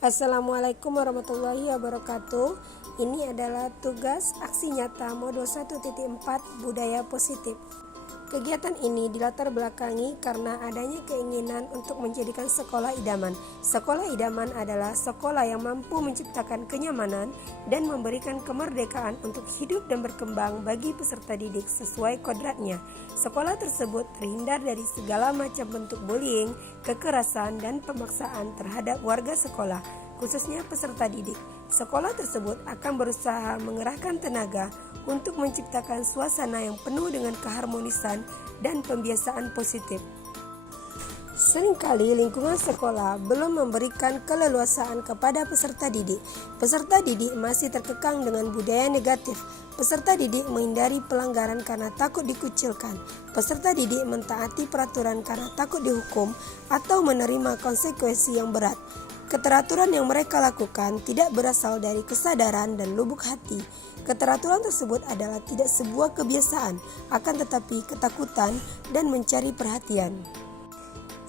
Assalamualaikum warahmatullahi wabarakatuh. Ini adalah tugas aksi nyata modul 1.4 budaya positif. Kegiatan ini dilatar belakangi karena adanya keinginan untuk menjadikan sekolah idaman. Sekolah idaman adalah sekolah yang mampu menciptakan kenyamanan dan memberikan kemerdekaan untuk hidup dan berkembang bagi peserta didik sesuai kodratnya. Sekolah tersebut terhindar dari segala macam bentuk bullying, kekerasan, dan pemaksaan terhadap warga sekolah, khususnya peserta didik. Sekolah tersebut akan berusaha mengerahkan tenaga untuk menciptakan suasana yang penuh dengan keharmonisan dan pembiasaan positif. Seringkali lingkungan sekolah belum memberikan keleluasaan kepada peserta didik. Peserta didik masih terkekang dengan budaya negatif. Peserta didik menghindari pelanggaran karena takut dikucilkan. Peserta didik mentaati peraturan karena takut dihukum atau menerima konsekuensi yang berat. Keteraturan yang mereka lakukan tidak berasal dari kesadaran dan lubuk hati. Keteraturan tersebut adalah tidak sebuah kebiasaan, akan tetapi ketakutan dan mencari perhatian.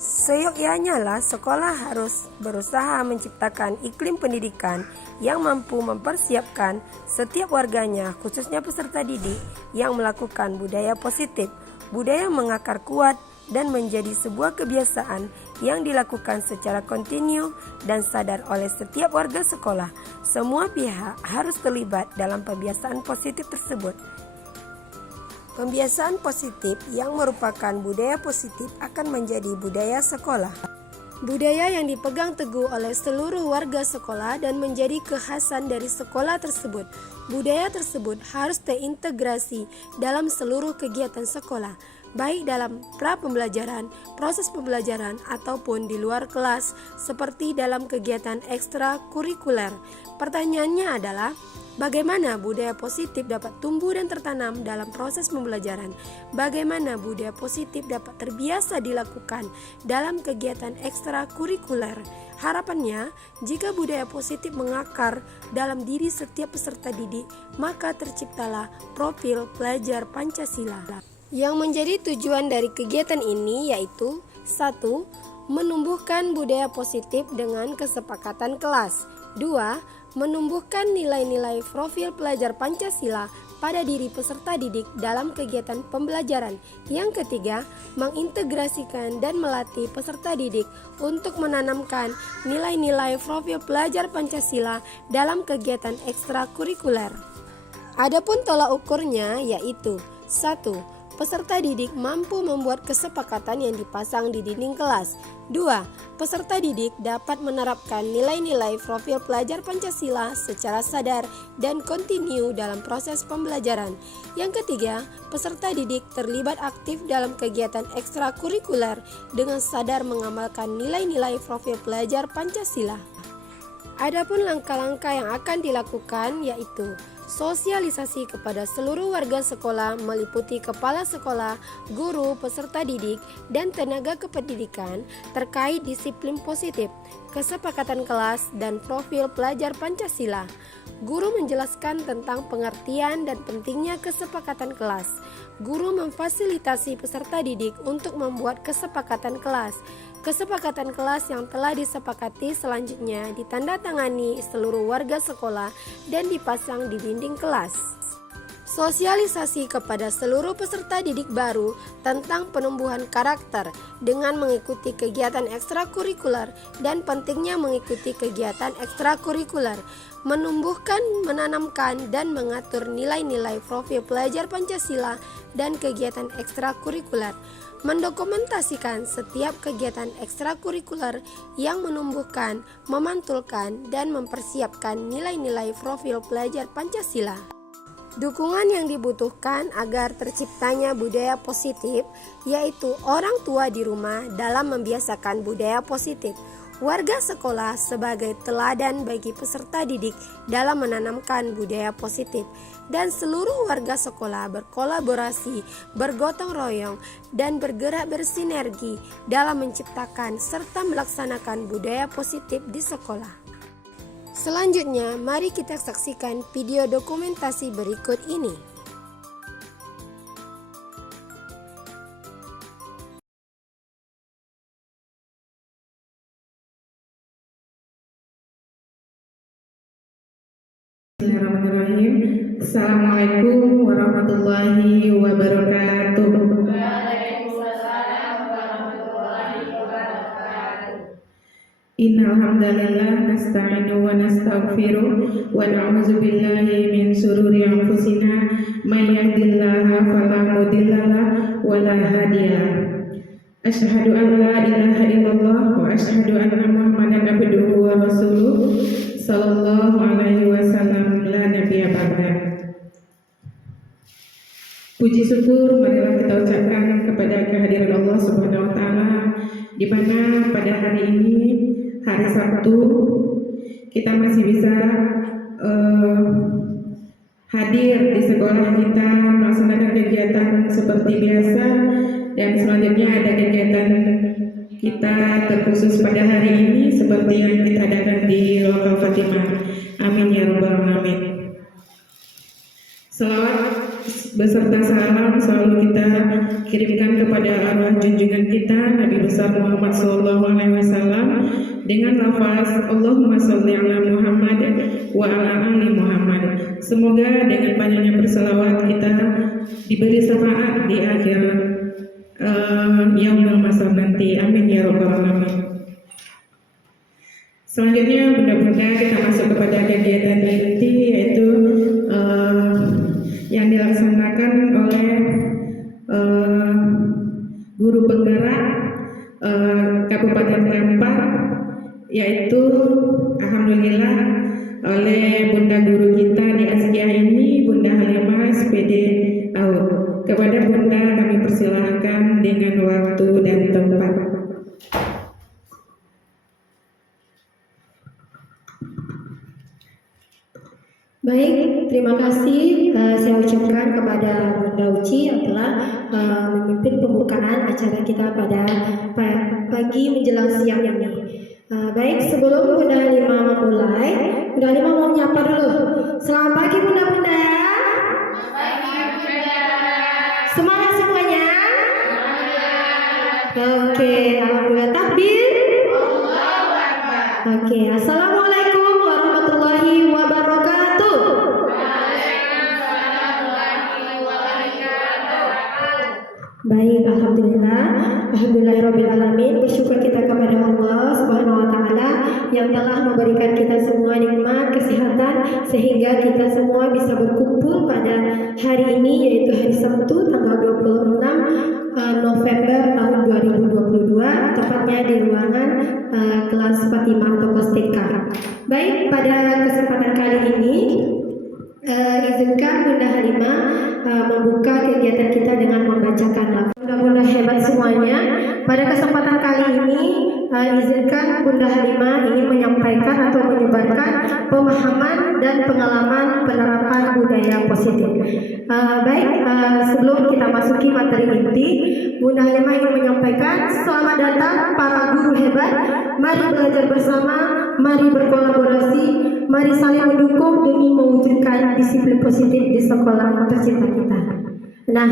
Seyogyanya lah sekolah harus berusaha menciptakan iklim pendidikan yang mampu mempersiapkan setiap warganya, khususnya peserta didik, yang melakukan budaya positif. Budaya mengakar kuat dan menjadi sebuah kebiasaan yang dilakukan secara kontinu dan sadar oleh setiap warga sekolah. Semua pihak harus terlibat dalam pembiasaan positif tersebut. Pembiasaan positif yang merupakan budaya positif akan menjadi budaya sekolah. Budaya yang dipegang teguh oleh seluruh warga sekolah dan menjadi kekhasan dari sekolah tersebut. Budaya tersebut harus terintegrasi dalam seluruh kegiatan sekolah, baik dalam pra-pembelajaran, proses pembelajaran, ataupun di luar kelas, seperti dalam kegiatan ekstrakurikuler. Pertanyaannya adalah, bagaimana budaya positif dapat tumbuh dan tertanam dalam proses pembelajaran? Bagaimana budaya positif dapat terbiasa dilakukan dalam kegiatan ekstrakurikuler? Harapannya, jika budaya positif mengakar dalam diri setiap peserta didik, maka terciptalah profil pelajar Pancasila. Yang menjadi tujuan dari kegiatan ini yaitu 1. Menumbuhkan budaya positif dengan kesepakatan kelas. 2. Menumbuhkan nilai-nilai profil pelajar Pancasila pada diri peserta didik dalam kegiatan pembelajaran. Yang ketiga, mengintegrasikan dan melatih peserta didik untuk menanamkan nilai-nilai profil pelajar Pancasila dalam kegiatan ekstrakurikuler. Adapun tolak ukurnya yaitu 1. Peserta didik mampu membuat kesepakatan yang dipasang di dinding kelas. 2. Peserta didik dapat menerapkan nilai-nilai profil pelajar Pancasila secara sadar dan kontinu dalam proses pembelajaran. Yang ketiga, peserta didik terlibat aktif dalam kegiatan ekstrakurikuler dengan sadar mengamalkan nilai-nilai profil pelajar Pancasila. Adapun langkah-langkah yang akan dilakukan yaitu sosialisasi kepada seluruh warga sekolah meliputi kepala sekolah, guru, peserta didik, dan tenaga kependidikan terkait disiplin positif, kesepakatan kelas, dan profil pelajar Pancasila. Guru menjelaskan tentang pengertian dan pentingnya kesepakatan kelas. Guru memfasilitasi peserta didik untuk membuat kesepakatan kelas. Kesepakatan kelas yang telah disepakati selanjutnya ditandatangani seluruh warga sekolah dan dipasang di dinding kelas. Sosialisasi kepada seluruh peserta didik baru tentang penumbuhan karakter dengan mengikuti kegiatan ekstrakurikuler dan pentingnya mengikuti kegiatan ekstrakurikuler, menumbuhkan, menanamkan, dan mengatur nilai-nilai profil pelajar Pancasila dan kegiatan ekstrakurikuler, mendokumentasikan setiap kegiatan ekstrakurikuler yang menumbuhkan, memantulkan, dan mempersiapkan nilai-nilai profil pelajar Pancasila. Dukungan yang dibutuhkan agar terciptanya budaya positif yaitu orang tua di rumah dalam membiasakan budaya positif, warga sekolah sebagai teladan bagi peserta didik dalam menanamkan budaya positif, dan seluruh warga sekolah berkolaborasi, bergotong royong, dan bergerak bersinergi dalam menciptakan serta melaksanakan budaya positif di sekolah. Selanjutnya, mari kita saksikan video dokumentasi berikut ini. Bismillahirrahmanirrahim. Assalamualaikum warahmatullahi wabarakatuh. Waalaikumsalam warahmatullahi wabarakatuh. Innal hamdalillah nasta'inu wa nastaghfiruh wa na'udzu billahi min shururi anfusina may yahdihillahu fala mudhillalah wa la hadiyalah. Asyhadu an la ilaha illallah wa asyhadu anna Muhammadan abduhu wa rasuluh sallallahu alaihi wasallam la nabiyya ba'da. Puji syukur marilah kita ucapkan kepada kehadiran Allah Subhanahu wa taala di mana pada hari ini hari Sabtu kita masih bisa hadir di sekolah kita melaksanakan kegiatan seperti biasa, dan selanjutnya ada kegiatan kita terkhusus pada hari ini seperti yang kita adakan di Lokal Fatimah. Amin ya rabbal alamin. Selawat beserta salam selalu kita kirimkan kepada arwah junjungan kita Nabi besar Muhammad SAW dengan lafaz Allahumma sholli ala Muhammad wa ala ali Muhammad. Semoga dengan banyaknya berselawat kita diberi syafaat di akhir yaumul mahsyar nanti. Amin ya rabbal alamin. Selanjutnya bunda-bunda kita masuk kepada kegiatan inti, yaitu yang dilaksanakan oleh guru penggerak Kabupaten Kampar, yaitu alhamdulillah oleh bunda guru kita di Asia ini, Bunda Halimah SPD AUD. Kepada bunda kami persilahkan dengan waktu dan tempat. Baik, terima kasih saya ucapkan kepada Bunda Uci yang telah memimpin pembukaan acara kita pada pagi menjelang siang ini. Baik, sebelum Bunda Halimah memulai, Bunda Halimah mau nyapa dulu. Selamat pagi Bunda-bunda. Semangat semuanya. Oke, alhamdulillah, takbir. Oke, assalamualaikum warahmatullahi wabarakatuh. Baik, alhamdulillahirabbil alamin. Bersyukur kita kepada Allah Subhanahu wa taala yang telah memberikan kita semua nikmat kesehatan sehingga kita semua bisa berkumpul pada hari ini, yaitu hari Sabtu tanggal 26 November tahun 2022, tepatnya di ruangan kelas Fatimah atau kelas TK. Baik, pada kesempatan kali ini izinkan Bunda Halimah membuka kegiatan kita dengan membacakan lafaz. Bunda-bunda hebat semuanya, pada kesempatan kali ini izinkan Bunda Halimah ingin menyampaikan atau menyebarkan pemahaman dan pengalaman penerapan budaya positif. Baik, sebelum kita masuki materi inti, Bunda Halimah ingin menyampaikan selamat datang para guru hebat. Mari belajar bersama, mari berkolaborasi, mari saling mendukung demi mewujudkan disiplin positif di sekolah tercinta kita. Nah,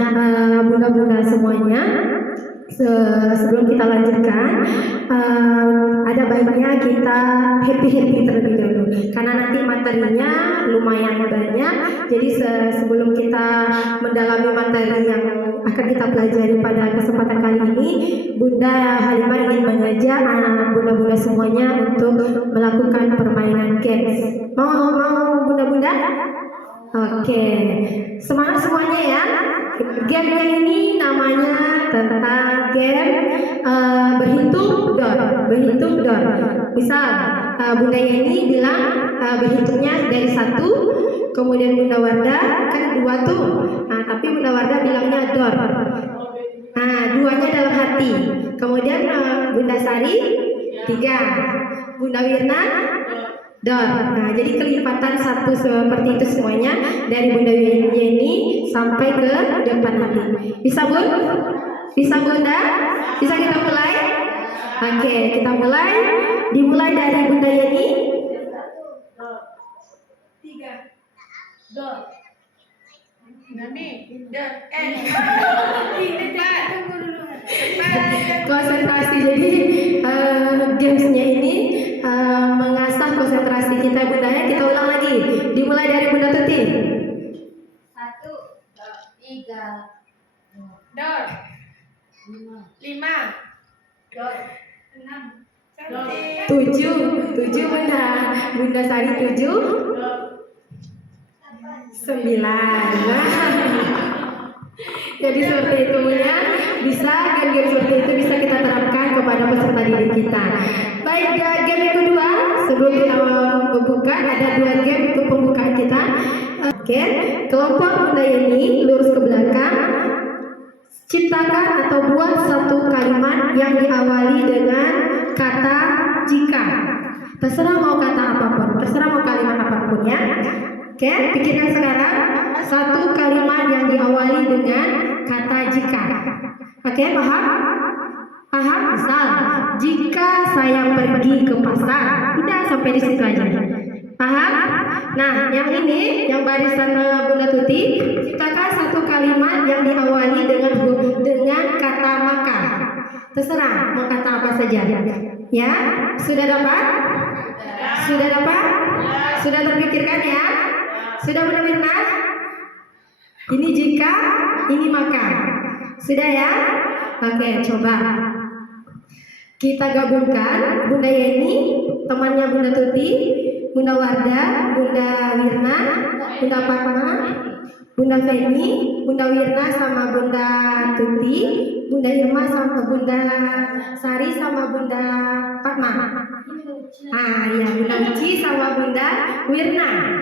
bunda-bunda semuanya, sebelum kita lanjutkan, ada baiknya kita happy terlebih dahulu, karena nanti materinya lumayan banyak. Jadi sebelum kita mendalami materi yang akan kita pelajari pada kesempatan kali ini, Bunda Halimah ingin mengajak bunda-bunda semuanya untuk melakukan permainan games. Mau bunda-bunda? Oke, semangat semuanya ya. Game ini namanya tentang game berhitung dor. Misal Bunda Yeni bilang berhitungnya dari 1, kemudian Bunda Warda kan 2 tuh. Nah, tapi Bunda Warda bilangnya dor. Nah, 2-nya dalam hati. Kemudian Bunda Sari 3, Bunda Wirna dor. Nah, jadi kelipatan 1 seperti itu semuanya dari Bunda Yeni sampai ke depan nanti. Bisa Bun? Bisa Bunda? Bisa kita mulai? Oke, kita mulai. Dimulai dari Bunda Yeni. 3 dor. Konsentrasi. Jadi gamesnya ini mengasah konsentrasi kita Bunda ya. Kita ulang lagi. Dimulai dari Bunda Tuti. 1, 3, Dor. 5. 6, Cantik. 7 Bunda. Bunda Sari 7. 9. Jadi seperti itu ya, bisa game seperti itu bisa kita terapkan kepada peserta didik kita. Baik, game yang kedua sebelum kita membuka ada 2 game untuk pembukaan kita. Oke, kelompok Bunda ini lurus ke belakang. Ciptakan atau buat satu kalimat yang diawali dengan kata jika. Terserah mau kata apapun, terserah mau kalimat apapun ya. Oke, pikirkan sekarang satu kalimat yang diawali dengan kata jika. Oke, paham? Paham? Misal, jika saya pergi ke pasar, udah sampai di situ aja. Paham? Nah, yang ini, yang barisan Bunda Tuti, ciptakan satu kalimat yang diawali dengan kata maka. Terserah mau kata apa saja. Ya, sudah dapat? Sudah dapat? Sudah terpikirkan ya? Sudah benar-benar? Ini jika, ini maka. Sudah ya? Oke, coba kita gabungkan Bunda Yeni, temannya Bunda Tuti, Bunda Wardah, Bunda Wirna, Bunda Fatma, Bunda Feni, Bunda Wirna sama Bunda Tuti, Bunda Irma sama Bunda Sari sama Bunda Fatma. Iya, Bunda Uci sama Bunda Wirna.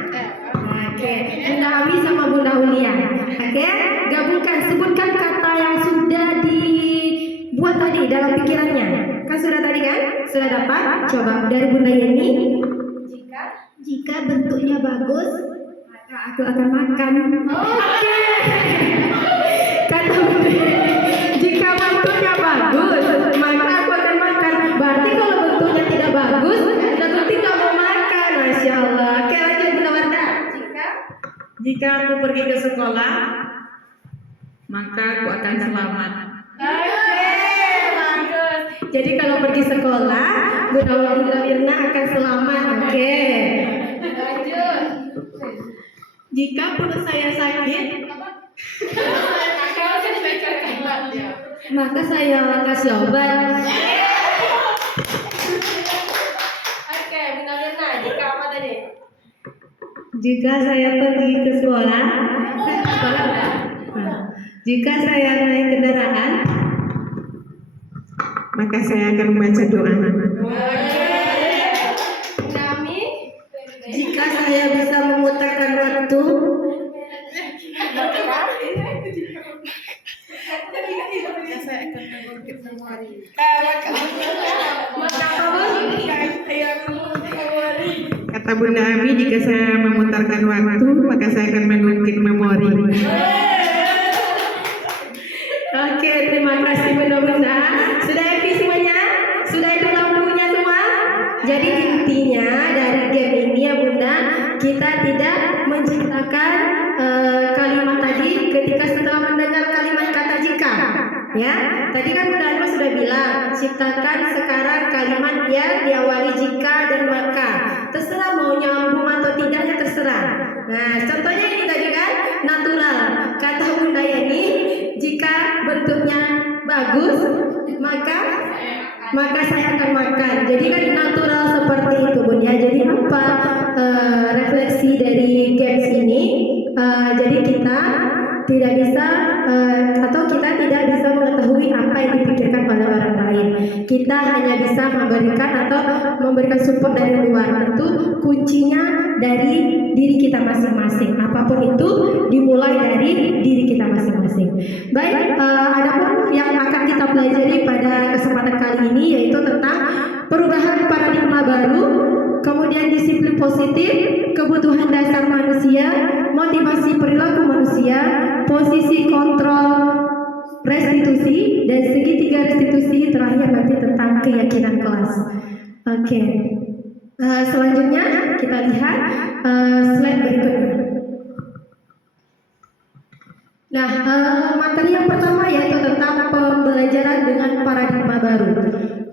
Oke, Bunda Ami sama Bunda Ulia. Oke, gabungkan, sebutkan kata yang sudah dibuat tadi dalam pikirannya. Kan sudah tadi kan? Sudah dapat? Coba dari Bunda Yeni. Jika bentuknya bagus, maka aku akan makan. Oke. Kata Bunda Yeni, jika bentuknya bagus, maka aku akan makan. Berarti kalau bentuknya tidak bagus, berarti nggak mau makan. Masya Allah. Oke, lanjut Bunda Wardah. Jika aku pergi ke sekolah, maka aku akan selamat. Bagus. Jadi kalau pergi sekolah, Bunda Wirna akan selamat. Oke. lanjut. Jika perut saya sakit, Maka saya kasih obat. Oke, Bunda Wirna, jika apa tadi? jika saya pergi ke sekolah, jika saya naik kendaraan, maka saya akan membaca doa. Nami, Jika saya bisa memutarkan waktu, Kata Bunda Ami, jika saya memutarkan waktu, maka saya akan mengungkit memori. Oke, terima kasih Bunda. Sudah happy semuanya? Sudah hidup lampunya semua? Jadi intinya dari game ini ya Bunda, kita tidak menciptakan kalimat tadi ketika setelah mendengar kalimat kata jika. Ya, tadi kan Bunda Alma sudah bilang, ciptakan sekarang kalimat yang diawali jika dan maka. Terserah mau nyambung atau tidaknya terserah. Nah, contohnya ini tadi kan natural. Kata Bunda ini, jika bentuknya bagus, maka saya akan makan. Jadi kan natural seperti itu Bun ya. Jadi apa refleksi dari games ini? Jadi kita tidak bisa atau kita tidak bisa mengetahui apa yang dipikirkan oleh orang lain. Kita hanya bisa memberikan support dari luar. Tentu kuncinya dari diri kita masing-masing. Apapun itu dimulai dari diri kita masing-masing. Baik, adapun yang akan kita pelajari pada kesempatan kali ini yaitu tentang perubahan paradigma baru, kemudian disiplin positif, kebutuhan dasar manusia, motivasi perilaku manusia, posisi kontrol restitusi, dan segitiga restitusi terakhir nanti tentang keyakinan kelas. Oke. Selanjutnya kita lihat slide berikutnya. Nah, materi yang pertama yaitu tentang pembelajaran dengan paradigma baru.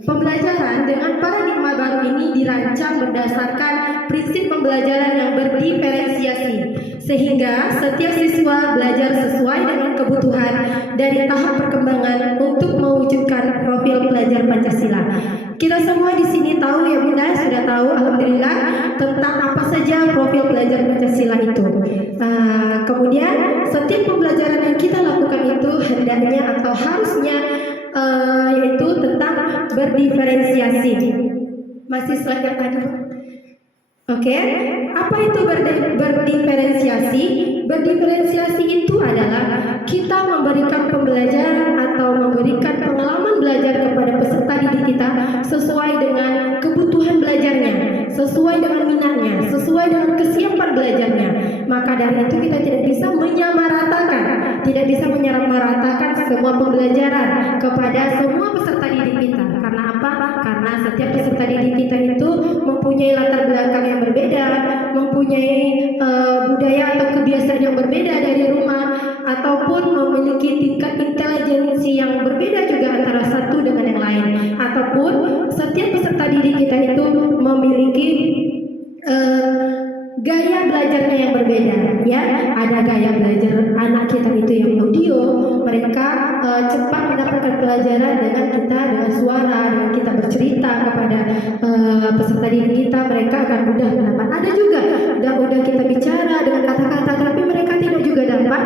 Pembelajaran dengan paradigma baru ini dirancang berdasarkan prinsip pembelajaran yang berdiferensiasi, sehingga setiap siswa belajar sesuai dengan kebutuhan dari tahap perkembangan untuk mewujudkan profil pelajar Pancasila. Kita semua di sini tahu ya Bunda, sudah tahu alhamdulillah tentang apa saja profil pelajar Pancasila itu. Kemudian setiap pembelajaran yang kita lakukan itu hendaknya atau harusnya yaitu tentang berdiferensiasi. Masih slide yang tadi. Oke, apa itu berdiferensiasi? Berdiferensiasi itu adalah kita memberikan pembelajaran atau memberikan pengalaman belajar kepada peserta didik kita sesuai dengan kebutuhan belajarnya, sesuai dengan minatnya, sesuai dengan kesiapan belajarnya. Maka dari itu kita tidak bisa menyamaratakan semua pembelajaran kepada semua peserta didik kita. Karena apa? Karena setiap peserta didik kita itu mempunyai latar belakang yang berbeda, mempunyai budaya atau kebiasaan yang berbeda dari rumah, ataupun memiliki tingkat intelijensi yang berbeda juga antara satu dengan yang lain, ataupun setiap peserta didik kita itu memiliki gaya belajarnya yang berbeda, ya. Ada gaya belajar anak kita itu yang audio, mereka cepat mendapatkan pelajaran dengan suara, dengan kita bercerita kepada peserta didik kita, mereka akan mudah mendapat. Ada juga udah kita bicara dengan kata-kata, tapi mereka tidak juga dapat,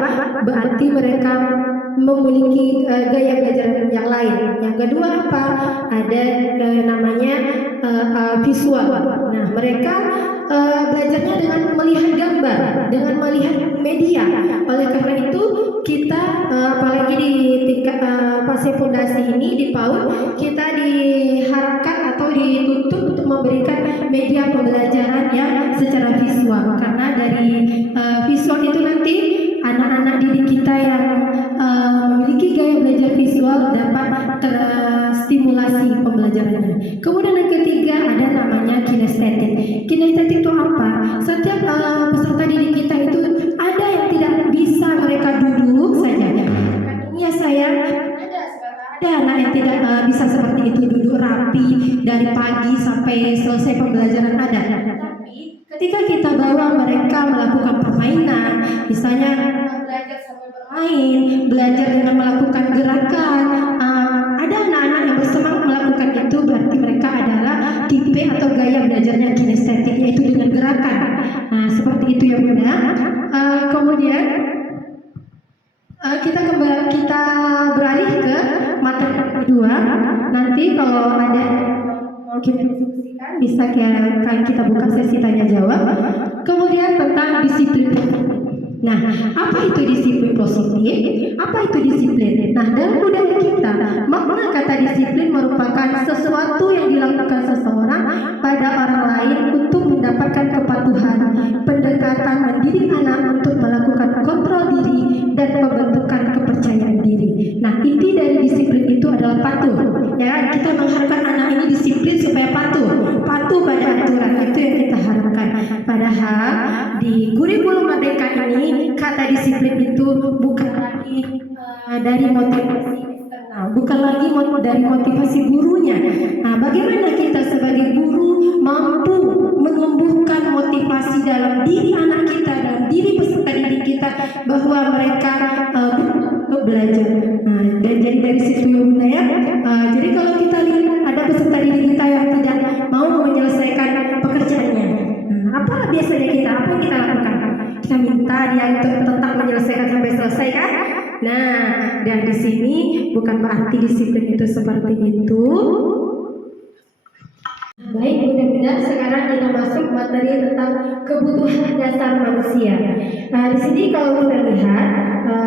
berarti mereka memiliki gaya belajar yang lain. Yang kedua apa? Ada namanya visual. Nah, mereka belajarnya dengan melihat gambar, dengan melihat media. Oleh karena itu kita apalagi di tingkat fase fondasi ini di PAUD, kita diharapkan atau dituntut untuk memberikan media pembelajaran yang secara visual, karena dari visual itu nanti anak-anak didik kita yang memiliki gaya belajar visual dapat terstimulasi pembelajarannya. Kemudian yang ketiga ada namanya kinestetik. Kinestetik itu apa? Setiap peserta didik kita itu ada yang tidak bisa mereka duduk saja. Ya saya ada anak yang tidak bisa seperti itu, duduk rapi dari pagi sampai selesai pembelajaran ada. Tapi ketika kita bawa mereka melakukan permainan, misalnya belajar sambil bermain, belajar dengan melakukan gerakan, ada anak-anak yang bersemangat melakukan itu, berarti mereka adalah tipe atau gaya belajarnya kinestetik, yaitu dengan gerakan. Nah, seperti itu ya Bunda. Kemudian kita beralih ke materi kedua. Nanti kalau ada mau kita diskusikan, bisa kita buka sesi tanya jawab. Kemudian tentang disiplin. Nah, apa itu disiplin positif? Apa itu disiplin? Nah, dalam budaya kita, makna kata disiplin merupakan sesuatu yang dilakukan seseorang pada orang lain untuk mendapatkan kepatuhan, pendekatan mendidik anak untuk melakukan kontrol diri dan pembentukan kepercayaan diri. Nah, inti dari disiplin itu adalah patuh. Ya, kita mengharapkan anak ini disiplin supaya patuh pada aturan, itu yang kita harapkan. Padahal di kurikulum Merdeka ini kata disiplin itu bukan lagi dari motivasi eksternal, bukan lagi dari motivasi gurunya. Nah, bagaimana kita sebagai guru mampu menumbuhkan motivasi dalam diri anak kita, dalam diri peserta didik kita, bahwa mereka untuk belajar. Nah, dan jadi dari situ ya Bunda ya. Jadi kalau kita lihat ada peserta didik kita yang tidak mau menyelesaikan pekerjaannya, apa biasanya apa yang kita lakukan? Kita minta dia untuk tetap menyelesaikan sampai selesai kan? Nah, dan di sini bukan berarti disiplin itu seperti itu. Baik, mudah-mudahan sekarang kita masuk materi tentang kebutuhan dasar manusia. Nah, di sini kalau kita lihat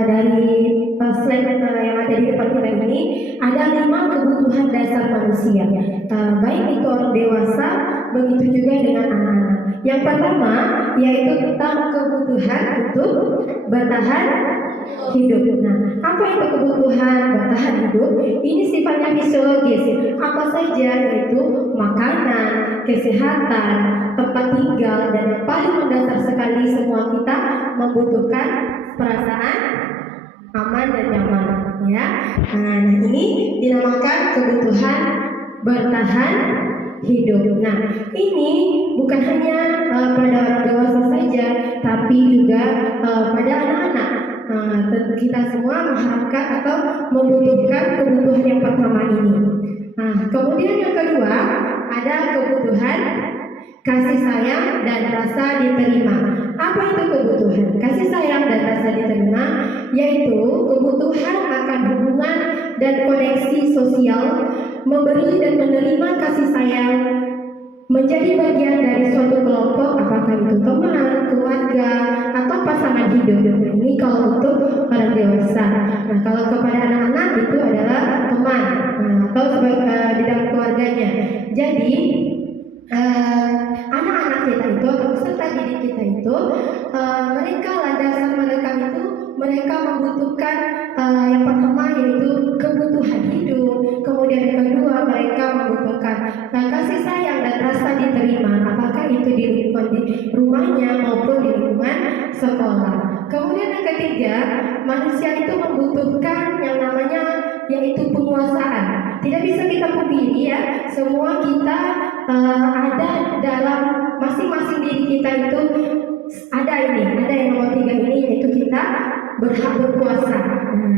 dari slide yang ada di depan kita ini, ada 5 kebutuhan dasar manusia. Baik itu orang dewasa, begitu juga dengan anak-anak. Yang pertama yaitu tentang kebutuhan untuk bertahan hidup. Nah, apa itu kebutuhan bertahan hidup? Ini sifatnya fisiologis. Apa saja? Yaitu makanan, kesehatan, tempat tinggal, dan yang paling mendasar sekali semua kita membutuhkan perasaan aman dan nyaman. Ya. Nah, ini dinamakan kebutuhan bertahan hidup. Nah, ini bukan hanya pada orang dewasa saja, tapi juga pada anak-anak. Tentu kita semua mengharapkan atau membutuhkan kebutuhan yang pertama ini. Kemudian yang kedua ada kebutuhan kasih sayang dan rasa diterima. Apa itu kebutuhan kasih sayang dan rasa diterima? Yaitu kebutuhan akan hubungan dan koneksi sosial, memberi dan menerima kasih sayang, menjadi bagian dari suatu kelompok, apakah itu teman, keluarga, atau pasangan hidup. Ini kalau untuk orang dewasa. Nah, kalau kepada anak-anak itu adalah teman atau di dalam keluarganya. Jadi anak-anak kita itu atau peserta didik kita itu mereka landasan mereka itu mereka membutuhkan yang pertama yaitu kebutuhan hidup, kemudian yang kedua mereka membutuhkan kasih sayang dan rasa diterima, apakah itu di lingkungan di rumahnya maupun di lingkungan sekolah. Kemudian yang ketiga, manusia itu membutuhkan yang namanya yaitu penguasaan. Tidak bisa kita pungkiri ya, semua kita ada dalam masing-masing diri kita itu ada yang nomor 3 ini, yaitu kita berhak berkuasa.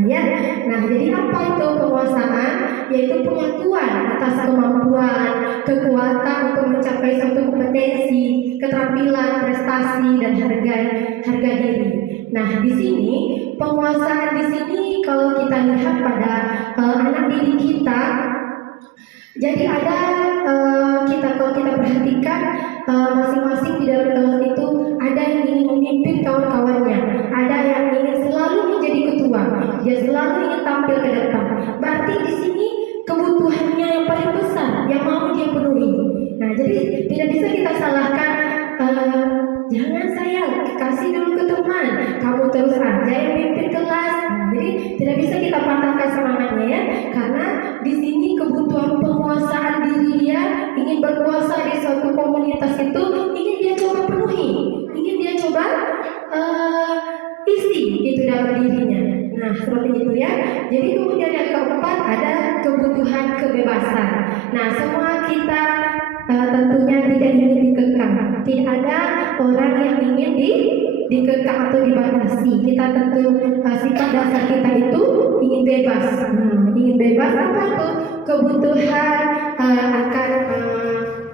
Jadi apa itu penguasaan? Yaitu pengakuan atas kemampuan, kekuatan untuk mencapai suatu kompetensi, keterampilan, prestasi dan harga diri. Nah, di sini penguasaan di sini kalau kita lihat pada anak didik kita, jadi ada kalau kita perhatikan masing-masing di dalam kelas itu ada yang ingin memimpin kawan-kawannya, ada yang ingin selalu menjadi ketua, dia selalu ingin tampil ke depan. Berarti di sini kebutuhannya yang paling besar yang mau dia penuhi. Nah, jadi tidak bisa kita salahkan. Jangan sayang, kasih dulu ke teman, kamu terus aja yang pimpin kelas. Jadi tidak bisa kita patahkan semangatnya ya, karena di sini kebutuhan penguasaan diri dia, ingin berkuasa di suatu komunitas itu, ingin dia coba penuhi, ingin dia coba isi itu dalam dirinya. Nah, seperti itu ya. Jadi kemudian yang keempat ada kebutuhan kebebasan. Nah, semua kita tentunya tidak ingin dikekang. Tidak ada orang yang ingin dikekang atau dibatasi. Kita tentu sifat dasar kita itu ingin bebas. Ingin bebas apa itu? Kebutuhan akan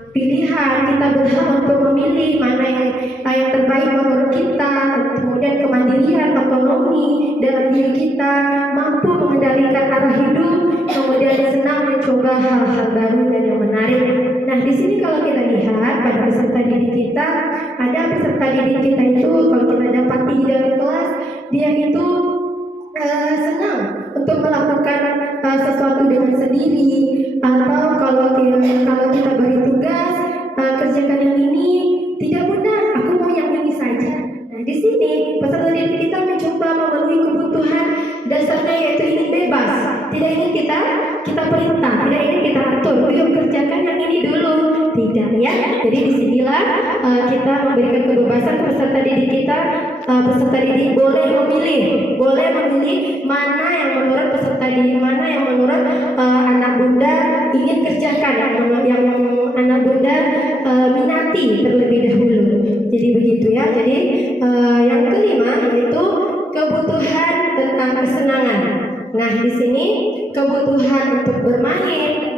pilihan, kita berhak untuk memilih mana yang terbaik menurut kita. Kemudian kemandirian, otonomi dalam diri kita, mampu mengendalikan arah hidup, kemudian senang mencoba hal-hal baru dan yang menarik. Nah, di sini kalau kita lihat pada peserta didik kita, ada peserta didik kita itu kalau kita dapati di dalam kelas, dia itu senang untuk melakukan sesuatu dengan sendiri, atau kalau kita beri tugas kerjakan yang ini tidak benar, aku mau yang ini saja. Nah, di sini peserta didik kita mencoba memenuhi kebutuhan dasarnya yaitu ingin bebas, tidak ingin kita perintah, tidak ingin kita atur, yuk kerjakan yang ini dulu, tidak ya. Jadi disinilah kita memberikan kebebasan peserta didik kita. Peserta didik boleh memilih mana yang menurut peserta didik, mana yang menurut anak bunda ingin kerjakan, yang anak bunda minati terlebih dahulu. Jadi begitu ya. Jadi yang kelima yaitu kebutuhan tentang kesenangan. Nah, di sini kebutuhan untuk bermain,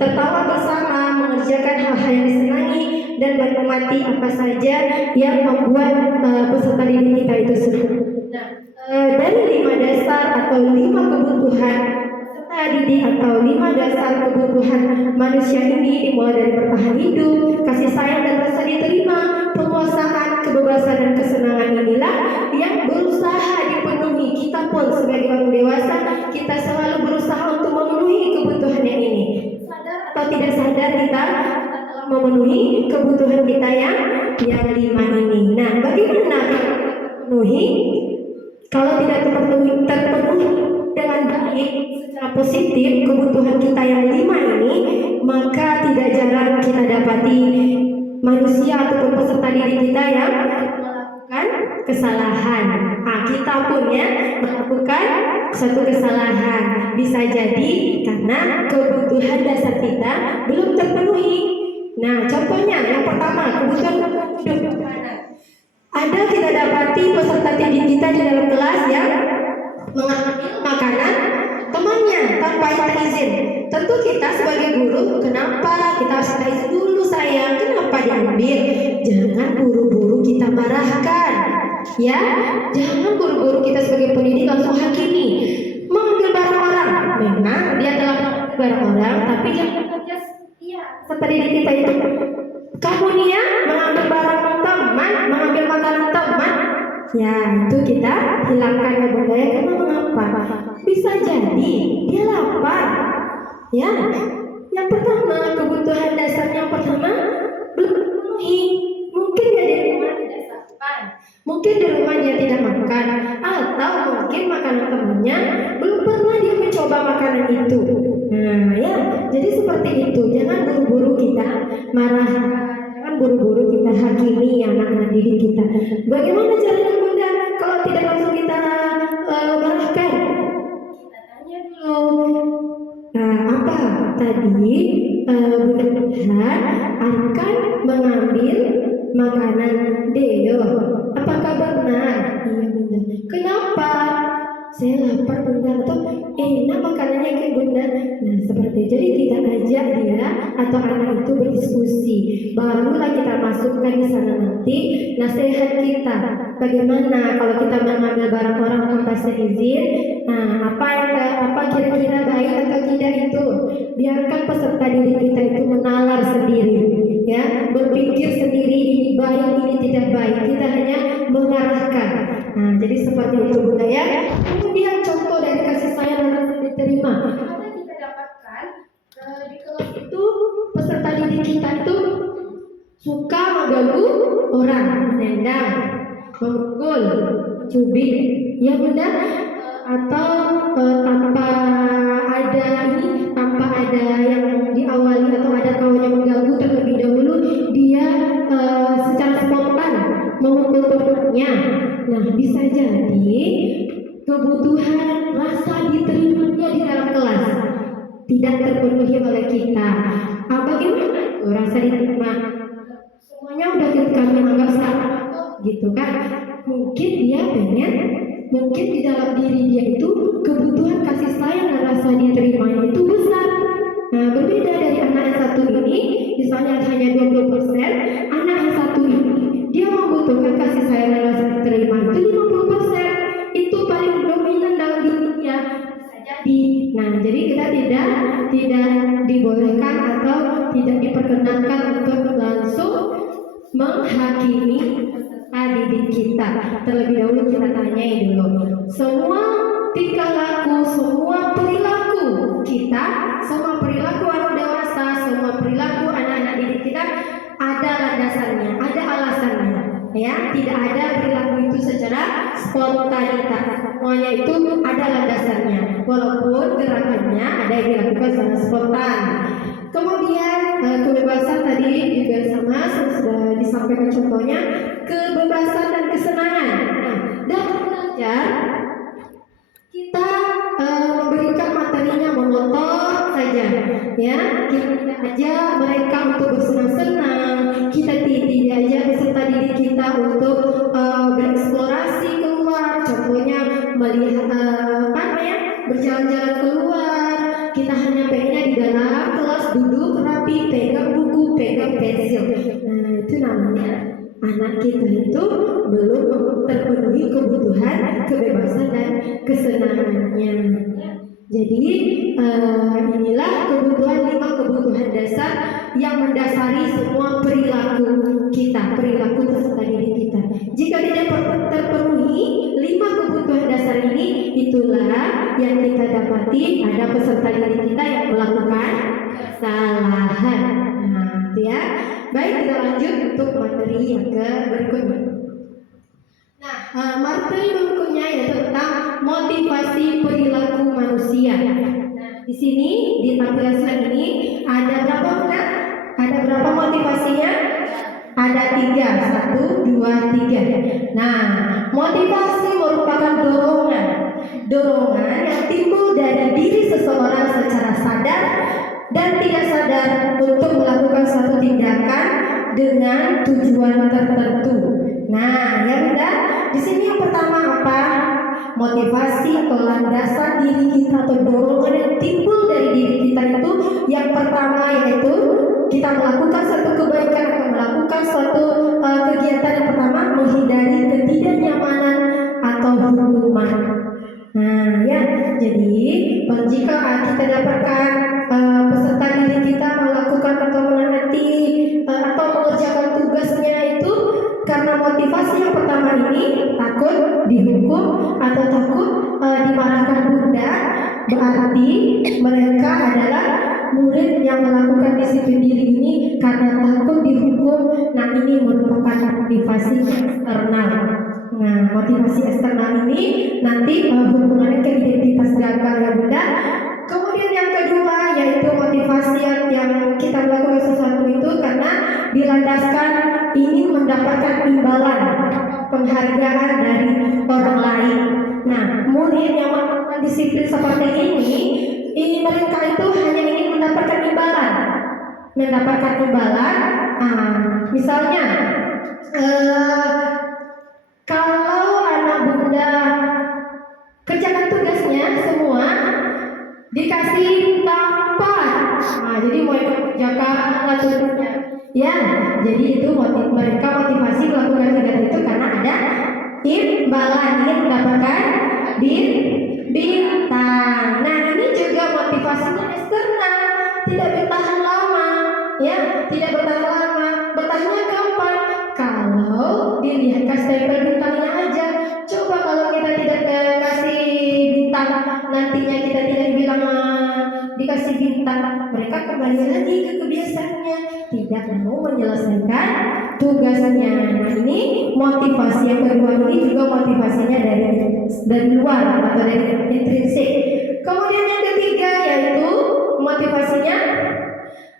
tertawa bersama, mengerjakan hal-hal yang disenangi dan menikmati apa saja yang membuat peserta didik kita itu senang. Nah, dari 5 dasar atau 5 kebutuhan peserta didik atau 5 dasar kebutuhan manusia ini dimulai dari bertahan hidup, kasih sayang dan rasa diterima, penguasaan, kebebasan dan kesenangan inilah yang berusaha dipenuhi. Kita pun sebagai orang dewasa, kita selalu berusaha untuk memenuhi kebutuhan yang ini. Sadar atau tidak sadar kita telah memenuhi kebutuhan kita yang 5 ini. Nah, bagaimana memenuhi? Kalau tidak terpenuhi dengan baik secara positif kebutuhan kita yang 5 ini, maka tidak jarang kita dapati manusia ataupun peserta didik kita yang melakukan melakukan kesalahan. Nah, kita pun ya melakukan suatu kesalahan. Bisa jadi karena kebutuhan dasar kita belum terpenuhi. Nah, contohnya yang pertama, kebutuhan hidup. Ada kita dapati peserta didik kita di dalam kelas yang mengambil makanan temannya tanpa izin. Tentu kita sebagai guru, kenapa kita harus minta izin dulu sayang? Kenapa diambil? Jangan buru-buru kita marahkan, ya. Jangan buru-buru kita sebagai pendidik langsung hakimi. Mengambil barang orang, memang dia telah barang orang, tapi jangan kerja seperti didik kita itu. Kamu nih ya mengambil barang teman, mengambil makanan teman, ya itu kita hilangkan ya Bunda ya. Karena mengapa? Bisa jadi dia lapar, ya. Yang pertama kebutuhan dasarnya yang pertama belum terpenuhi. Mungkin dia di rumah tidak sarapan, mungkin di rumah dia tidak makan, atau mungkin makanan temannya belum pernah dia mencoba makanan itu. Nah ya, jadi seperti itu. Jangan buru-buru kita marah, jangan buru-buru kita hakimi anak-anak didik kita. Bagaimana caranya Bunda kalau tidak langsung kita marahkan? Kita tanya dulu. Nah, apa tadi Bunda akan mengambil makanan Deo? Apakah benar? Iya Bunda. Kenapa? Saya lapar Bunda, atau enak makanannya kayak Bunda. Nah seperti itu. Jadi kita ajak dia atau anak itu berdiskusi. Barulah kita masukkan di sana nanti nasihat kita. Bagaimana kalau kita mengambil barang orang tanpa seizin? Nah apa kira-kira baik atau tidak itu? Biarkan peserta didik kita itu menalar sendiri, ya, berpikir sendiri ini baik ini tidak baik. Kita hanya mengarahkan. Nah, jadi seperti itu Bunda ya. Kemudian contoh dari kasih sayang yang harus diterima. Karena kita dapatkan di kelas itu peserta didik kita itu suka mengganggu orang, menendang, memukul, mencubit, ya Bunda, atau tanpa ada yang diawali atau ada kawan yang mengganggu terlebih dahulu dia secara spontan memukul temannya. Nah bisa jadi kebutuhan rasa diterimanya di dalam kelas tidak terpenuhi oleh kita. Bagaimana itu rasa diterima? Semuanya udah kami anggap sama gitu kan? Mungkin dia pengen, mungkin di dalam diri dia itu kebutuhan kasih sayang dan rasa diterima itu besar. Nah berbeda dari anak yang satu ini, misalnya hanya 20%, anak yang satu ini dia membutuhkan kasih sayang dan rasa diterima itu 50%. Itu paling dominan dalam dirinya. Bisa jadi. Nah jadi kita tidak dibolehkan atau tidak diperkenankan untuk langsung menghakimi peserta didik kita. Terlebih dahulu kita tanyai dulu semua tingkah laku, semua perilaku kita, semua perilaku orang dewasa, semua perilaku anak-anak didik kita ada landasannya, ada alasannya, ya. Tidak ada perilaku itu secara spontanitas, semuanya itu ada landasannya, walaupun gerakannya ada yang dilakukan secara spontan. Kemudian kebebasan tadi juga sama sudah disampaikan contohnya, kebebasan dan kesenangan. Nah, dalam belajar kita memberikan materinya monoton saja, ya. Kita tidak ajak mereka untuk bersenang-senang, kita tidak ajak peserta didik kita untuk bereksplorasi keluar, contohnya melihat berjalan-jalan keluar. Kita hanya pengennya di dalam kelas duduk rapi, pegang buku, pegang pensil. Nah itu namanya anak kita itu belum terpenuhi kebutuhan kebebasan dan kesenangannya. Jadi inilah kebutuhan 5 kebutuhan dasar yang mendasari semua perilaku kita, perilaku peserta didik kita. Jika tidak terpenuhi 5 kebutuhan dasar ini, itulah yang kita dapati ada peserta didik kita yang melakukan kesalahan. Nah, itu ya. Baik, kita lanjut untuk materi yang berikutnya. Nah, materi berikutnya yaitu tentang motivasi perilaku manusia. Nah, di sini di tampilan slide ini ada berapa benar? Ada berapa motivasinya? Ada 3, 1, 2, 3. Nah, motivasi merupakan dorongan yang timbul dari diri seseorang secara sadar dan tidak sadar untuk melakukan suatu tindakan dengan tujuan tertentu. Nah, ya Bunda, di sini yang pertama apa? Motivasi atau landasan diri kita atau dorongan yang timbul dari diri kita itu yang pertama yaitu kita melakukan suatu kebaikan atau melakukan suatu kegiatan yang pertama menghindari ketidaknyamanan atau hukuman. Nah, ya, jadi jika kita dapatkan peserta didik kita melakukan atau menaati atau mengerjakan tugasnya itu karena motivasi yang pertama ini takut dihukum atau takut dimarahkan Bunda, berarti mereka adalah murid yang melakukan disiplin diri ini karena takut dihukum. Nah, ini merupakan motivasi eksternal. Nah, motivasi eksternal ini nanti hubungannya ke identitas gagal ya Bunda. Kemudian yang kedua yaitu motivasi yang kita melakukan sesuatu itu karena dilandaskan ingin mendapatkan imbalan penghargaan dari orang lain. Nah, murid yang melakukan disiplin seperti ini mereka itu hanya ingin mendapatkan imbalan. Misalnya kalau anak Bunda kerjakan tugasnya semua dikasih tampak. Nah, jadi mau kerjakan tugasnya. Ya, jadi itu mereka motivasi melakukan kegiatan itu karena ada imbalan, ingin mendapatkan bintang. Nah, ini juga motivasinya eksternal, tidak bertahan lama, ya, tidak bertahan lama. Bertahannya kapan? Kalau dilihat stempel bintangnya aja. Coba kalau kita tidak kasih bintang, nantinya kita tidak bilang dikasih bintang, mereka kembali lagi ke kebiasaannya, tidak mau menyelesaikan tugasnya. Nah, ini motivasi yang kedua ini juga motivasinya dari luar atau dari intrinsik. Kemudian yang ketiga yaitu motivasinya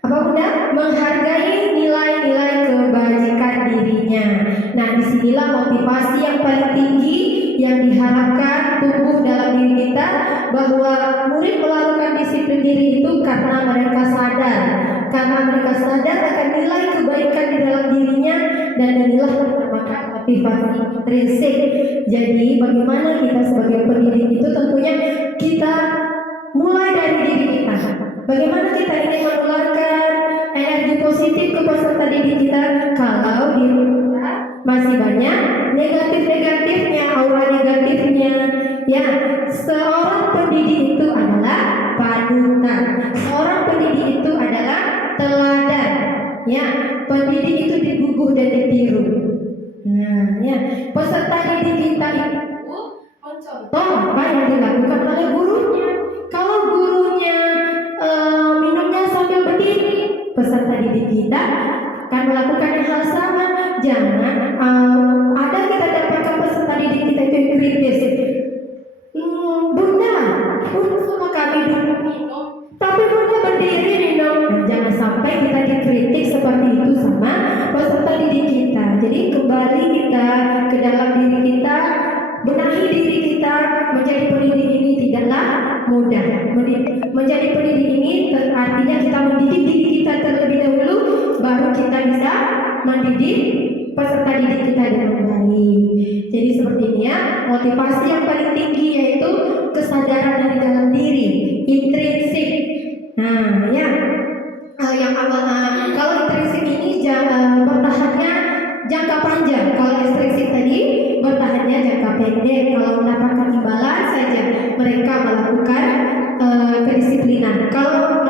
apa Bunda? Menghargai nilai-nilai kebajikan dirinya. Nah, disinilah motivasi yang paling tinggi yang diharapkan tumbuh dalam diri kita, bahwa murid melakukan disiplin diri itu karena mereka sadar akan nilai kebaikan di dalam dirinya, dan inilah merupakan motivasi intrinsik. Jadi bagaimana kita sebagai pendidik itu tentunya kita mulai dari diri kita. Bagaimana kita ingin menularkan energi positif ke peserta didik kita kalau diri kita masih banyak negatif-negatifnya, aura negatifnya. Ya, seorang pendidik itu adalah panutan. Seorang pendidik itu adalah teladan. Ya, pendidik itu diguguh dan ditiru. Nah, ya, peserta didik kita itu mencontoh apa yang dilakukan oleh gurunya. Kalau gurunya minumnya sambil berdiri, peserta didik kita akan melakukan hal sama. Jangan ada kita dapatkan peserta didik kita itu yang kritis. Bunda sama kami dulu minum, tapi Bunda berdiri minum. Jangan sampai kita dikritik seperti itu sama peserta didik kita. Jadi kembali kita ke dalam diri kita, benahi diri kita. Menjadi pendidik ini tidaklah mudah. Menjadi pendidik ini artinya kita mendidik diri kita terlebih dahulu, baru kita bisa mendidik peserta didik kita dengan baik. Jadi seperti ini ya, motivasi yang paling tinggi yaitu kesadaran dari dalam diri, intrinsik. Nah, ya, yang kalau intrinsik ini bertahannya jangka panjang. Kalau ekstrinsik tadi bertahannya jangka pendek. Kalau mendapatkan imbalan saja mereka melakukan kedisiplinan. Kalau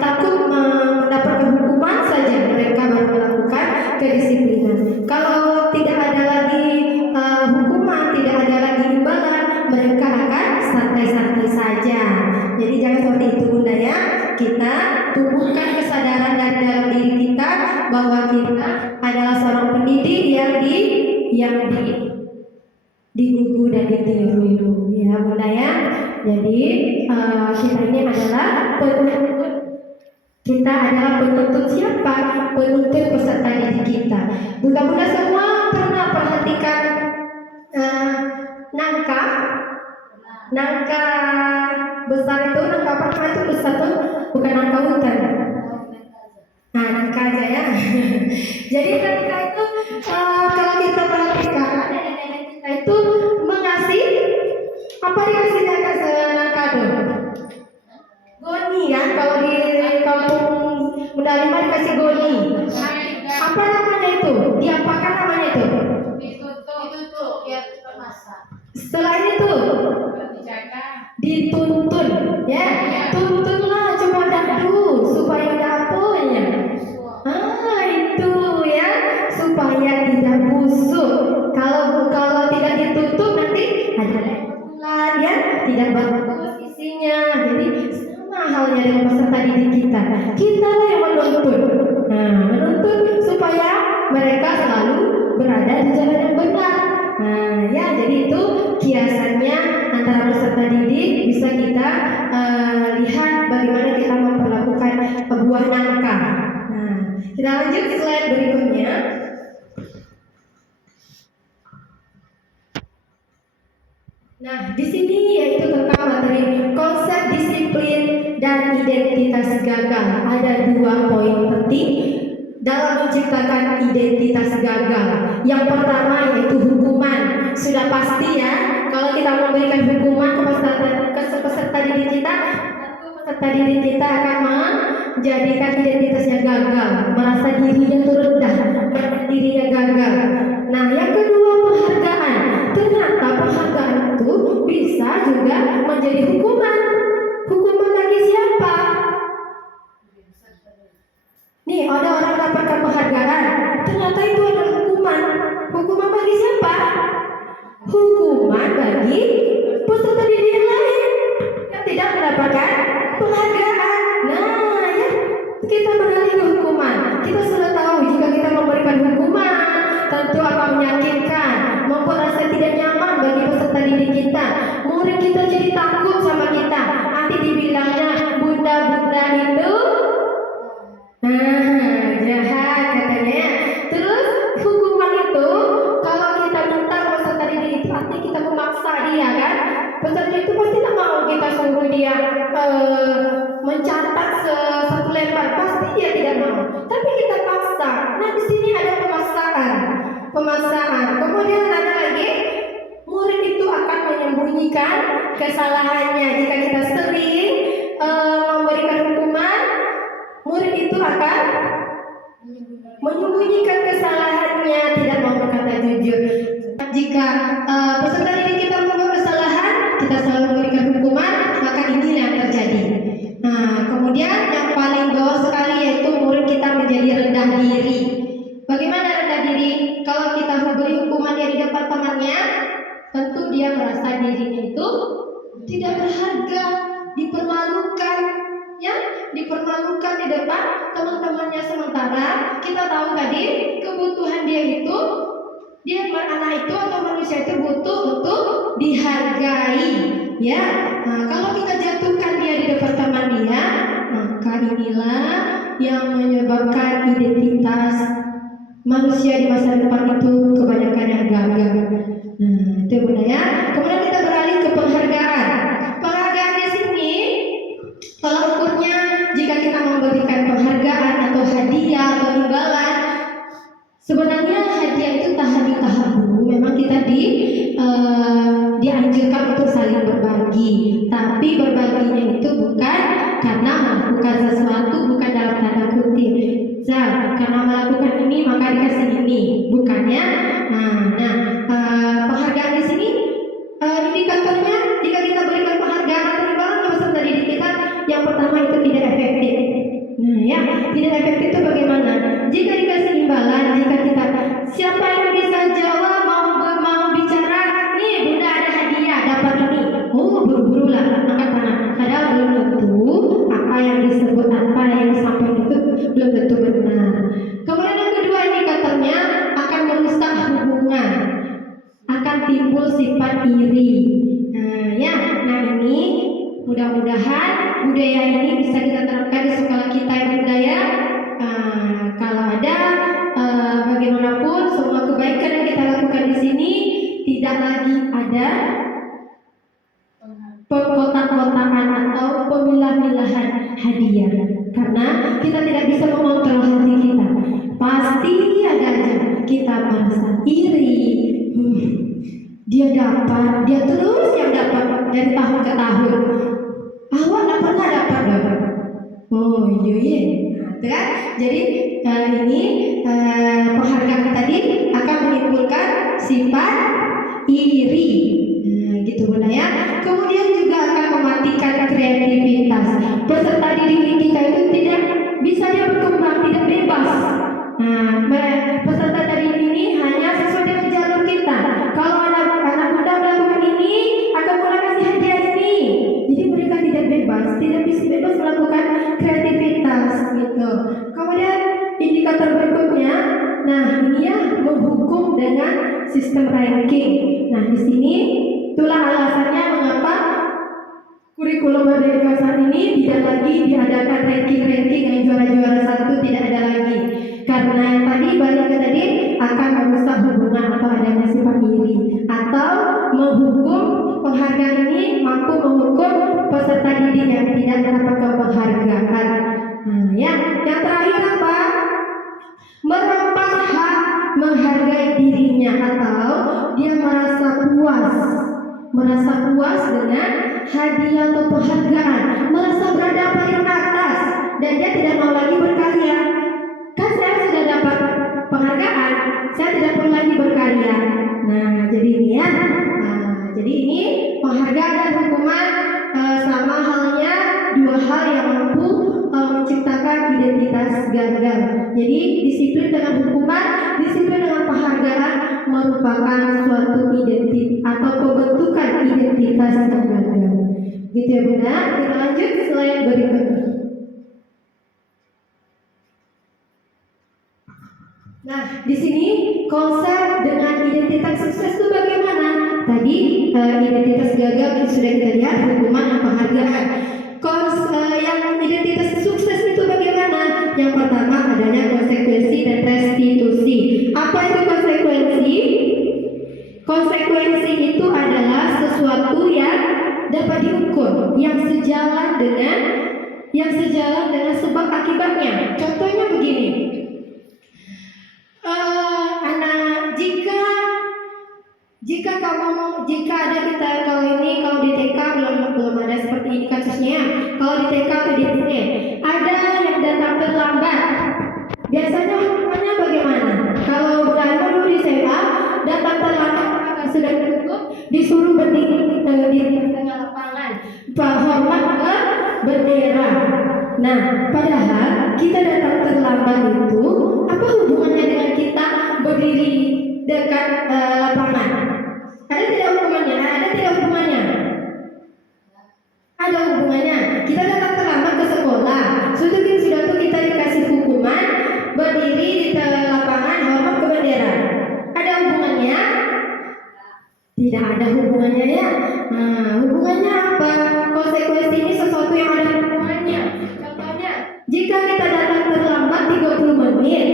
takut mendapatkan hukuman saja mereka baru melakukan kedisiplinan. Kalau tidak ada lagi hukuman, tidak ada lagi imbalan, mereka akan santai-santai saja. Jadi jangan seperti itu Bunda ya. Kita tumbuhkan kesadaran dari dalam diri kita bahwa kita adalah seorang pendidik yang digugu dan ditiru ya Bunda ya. Jadi kita ini adalah penuntut Kita adalah penuntut siapa? Penuntut peserta didik kita. Buka-buka semua pernah perhatikan eh, nangka? Nangka besar itu, nangka apa namanya itu besar tuh? Bukan nangka hutan. Nah, nangka aja ya. Jadi nangka itu kalau kita perhatikan nenek-nenek kita itu mengasih apa dikasihnya ke nangka tuh? Goni kan, kalau di kampung Bunda Lima dikasih goni. Apa namanya itu? Diapakan namanya itu? Ditutup biar masak. Setelah itu dituntun, ya. Tuntunlah coba dahulu supaya dapurnya. Itu ya, supaya tidak busuk. Kalau tidak ditutup nanti ada lewat ya, tidak bagus isinya. Jadi sama halnya dengan peserta didik kita. Kita lah yang menuntun. Menuntun supaya mereka selalu berada di jalan yang benar. Ya, jadi itu kiasannya antara peserta didik bisa kita lihat bagaimana kita memperlakukan buah nangka. Kita lanjut ke slide berikutnya. Nah, di sini yaitu tentang materi konsep disiplin dan identitas gagal. Ada 2 poin penting dalam menciptakan identitas gagal. Yang pertama yaitu hukuman. Sudah pasti ya, kalau kita memberikan hukuman ke peserta didik kita, tentu peserta didik kita akan menjadikan identitasnya gagal, merasa dirinya rendah, merasa dirinya gagal. Nah, yang kedua penghargaan. Ternyata penghargaan itu bisa juga menjadi hukuman. Hukuman bagi siapa? Nih, ada orang dapatkan penghargaan, ternyata itu adalah hukuman. Hukuman bagi siapa? Hukuman bagi peserta didik yang lain yang tidak mendapatkan penghargaan. Nah, ya, kita beralih ke hukuman. Kita sudah tahu jika kita memberikan hukuman, tentu akan menyakitkan, membuat rasa tidak nyaman bagi peserta didik kita. Murid kita jadi takut sama kita. Nanti dibilangnya bunda-bunda itu jahat katanya. Terus hukuman itu kalau kita minta peserta didik itu pasti kita memaksa dia kan. Peserta itu pasti tak mau kita suruh dia mencatat satu lembar, pasti dia tidak mau. Tapi kita paksa. Nah, di sini ada pemaksaan. Kemudian ada lagi, murid itu akan menyembunyikan kesalahannya. Jika kita sering memberikan hukuman, murid itu akan menyembunyikan kesalahannya, tidak mau berkata jujur. Jika peserta didik kita membuat kesalahan, kita selalu memberikan hukuman, maka inilah yang terjadi. Kemudian yang paling bawah sekali yaitu murid kita menjadi rendah diri. Bagaimana rendah diri? Kalau kita beri hukuman dia di depan temannya, tentu dia merasa dirinya itu tidak berharga, dipermalukan, ya, dipermalukan di depan teman-temannya. Sementara kita tahu tadi kebutuhan dia itu, dia anak itu atau manusia itu butuh untuk dihargai, ya. Kalau kita jatuhkan dia di depan teman dia, maka inilah yang menyebabkan identitas manusia di masa depan itu kebanyakan yang gagal. Itu benar ya. Kemudian kita beralih ke penghargaan. Penghargaan di sini tolak ukurnya jika kita memberikan penghargaan atau hadiah atau imbalan. Sebenarnya hadiah itu tahap dulu. Memang kita dianjurkan untuk saling berbagi. Tapi berbaginya itu bukan karena melakukan sesuatu, bukan dalam tanda kutip. Karena melakukan ini maka dikasih ini, bukannya. Penghargaan di sini indikatornya jika kita berikan penghargaan atau imbalan ke peserta didik kita, yang pertama itu tidak efektif. Tidak efektif itu bagaimana? Jika dikasih imbalan, jika kita siapa yang bisa jawab mau bicara, nih bunda ada hadiah dapat ini, buru-buru lah angkat tangan. Padahal belum tentu apa yang disebut, apa yang disampaikan itu belum tentu benar. Kemudian yang kedua indikatornya akan merusak hubungan, akan timbul sifat iri. Ini Mudah-mudahan budaya ini bisa kita terapkan di sekolah kita yang budaya. Kalau ada bagaimanapun semua kebaikan yang kita lakukan di sini tidak lagi ada kotak-kotakan atau pemilah-milahan hadiah, karena kita tidak bisa mengontrol hati kita. Pasti ada aja kita merasa iri. Dia dapat, dia terus yang dapat dari tahun ke tahun. Awak nggak pernah dapat. Oh iya. Kan? Jadi ini penghargaan tadi akan menimbulkan sifat iri. Gitu Bunda ya. Kemudian juga akan mematikan kreativitas. Peserta didik kita itu tidak bisa dia berkembang, tidak bebas. Peserta didik ini hanya sesuai dengan jalur kita. Kalau anak muda melakukan ini, akan mulai kasih hadiah ini. Jadi mereka tidak bebas, tidak bisa bebas melakukan kreativitas gitu. Kemudian indikator berikutnya, nah ini ya menghukum dengan sistem ranking. Nah di sini itulah alasannya mengapa kurikulum Merdeka saat ini tidak lagi diadakan ranking-ranking yang juara-juara satu, tidak ada lagi. Karena yang tadi balik ke tadi akan merusak hubungan atau adanya sifat iri, atau menghukum penghargaan ini mampu menghukum peserta didik yang tidak mendapatkan penghargaan. Ya, yang terakhir apa? Merampas hak menghargai dirinya, atau dia merasa puas dengan hadiah atau penghargaan, merasa berada paling atas dan dia tidak mau lagi berkarya. Kan saya sudah dapat penghargaan, saya tidak perlu lagi berkarya. Nah, jadi ini ya. Jadi ini penghargaan dan hukuman sama halnya dua hal yang mampu menciptakan identitas gagal. Jadi disiplin dengan hukuman, disiplin dengan penghargaan merupakan suatu identitas atau pembentukan identitas yang gagal. Gitu ya Bunda. Kita lanjut slide berikutnya. Nah, di sini konsep dengan identitas sukses itu bagaimana? Tadi identitas gagal itu sudah kita lihat, hukuman dan penghargaan. Yang identitas sukses itu bagaimana? Yang pertama adanya konsekuensi dan restitusi. Apa itu konsekuensi? Konsekuensi itu adalah sesuatu yang dapat diukur, yang sejalan dengan sebab akibatnya. Contohnya begini. Jika ada kita kalau di TK belum ada seperti ini kasusnya. Kalau di TK atau di SD ada yang datang terlambat, biasanya hukumannya bagaimana? Kalau berlalu dulu di SMA datang terlambat maka sudah cukup disuruh berdiri di tengah lapangan, hormat ke bendera. Nah, padahal kita datang terlambat itu apa hubungannya dengan kita berdiri dekat lapangan? Ada tidak hubungannya? Ada tidak hubungannya? Ada hubungannya. Kita datang terlambat ke sekolah, sudah tuh kita dikasih hukuman berdiri di lapangan hormat ke bendera. Ada hubungannya? Tidak ada hubungannya ya. Hubungannya apa? Konsekuensi ini sesuatu yang ada hubungannya. Contohnya, jika kita datang terlambat 30 menit,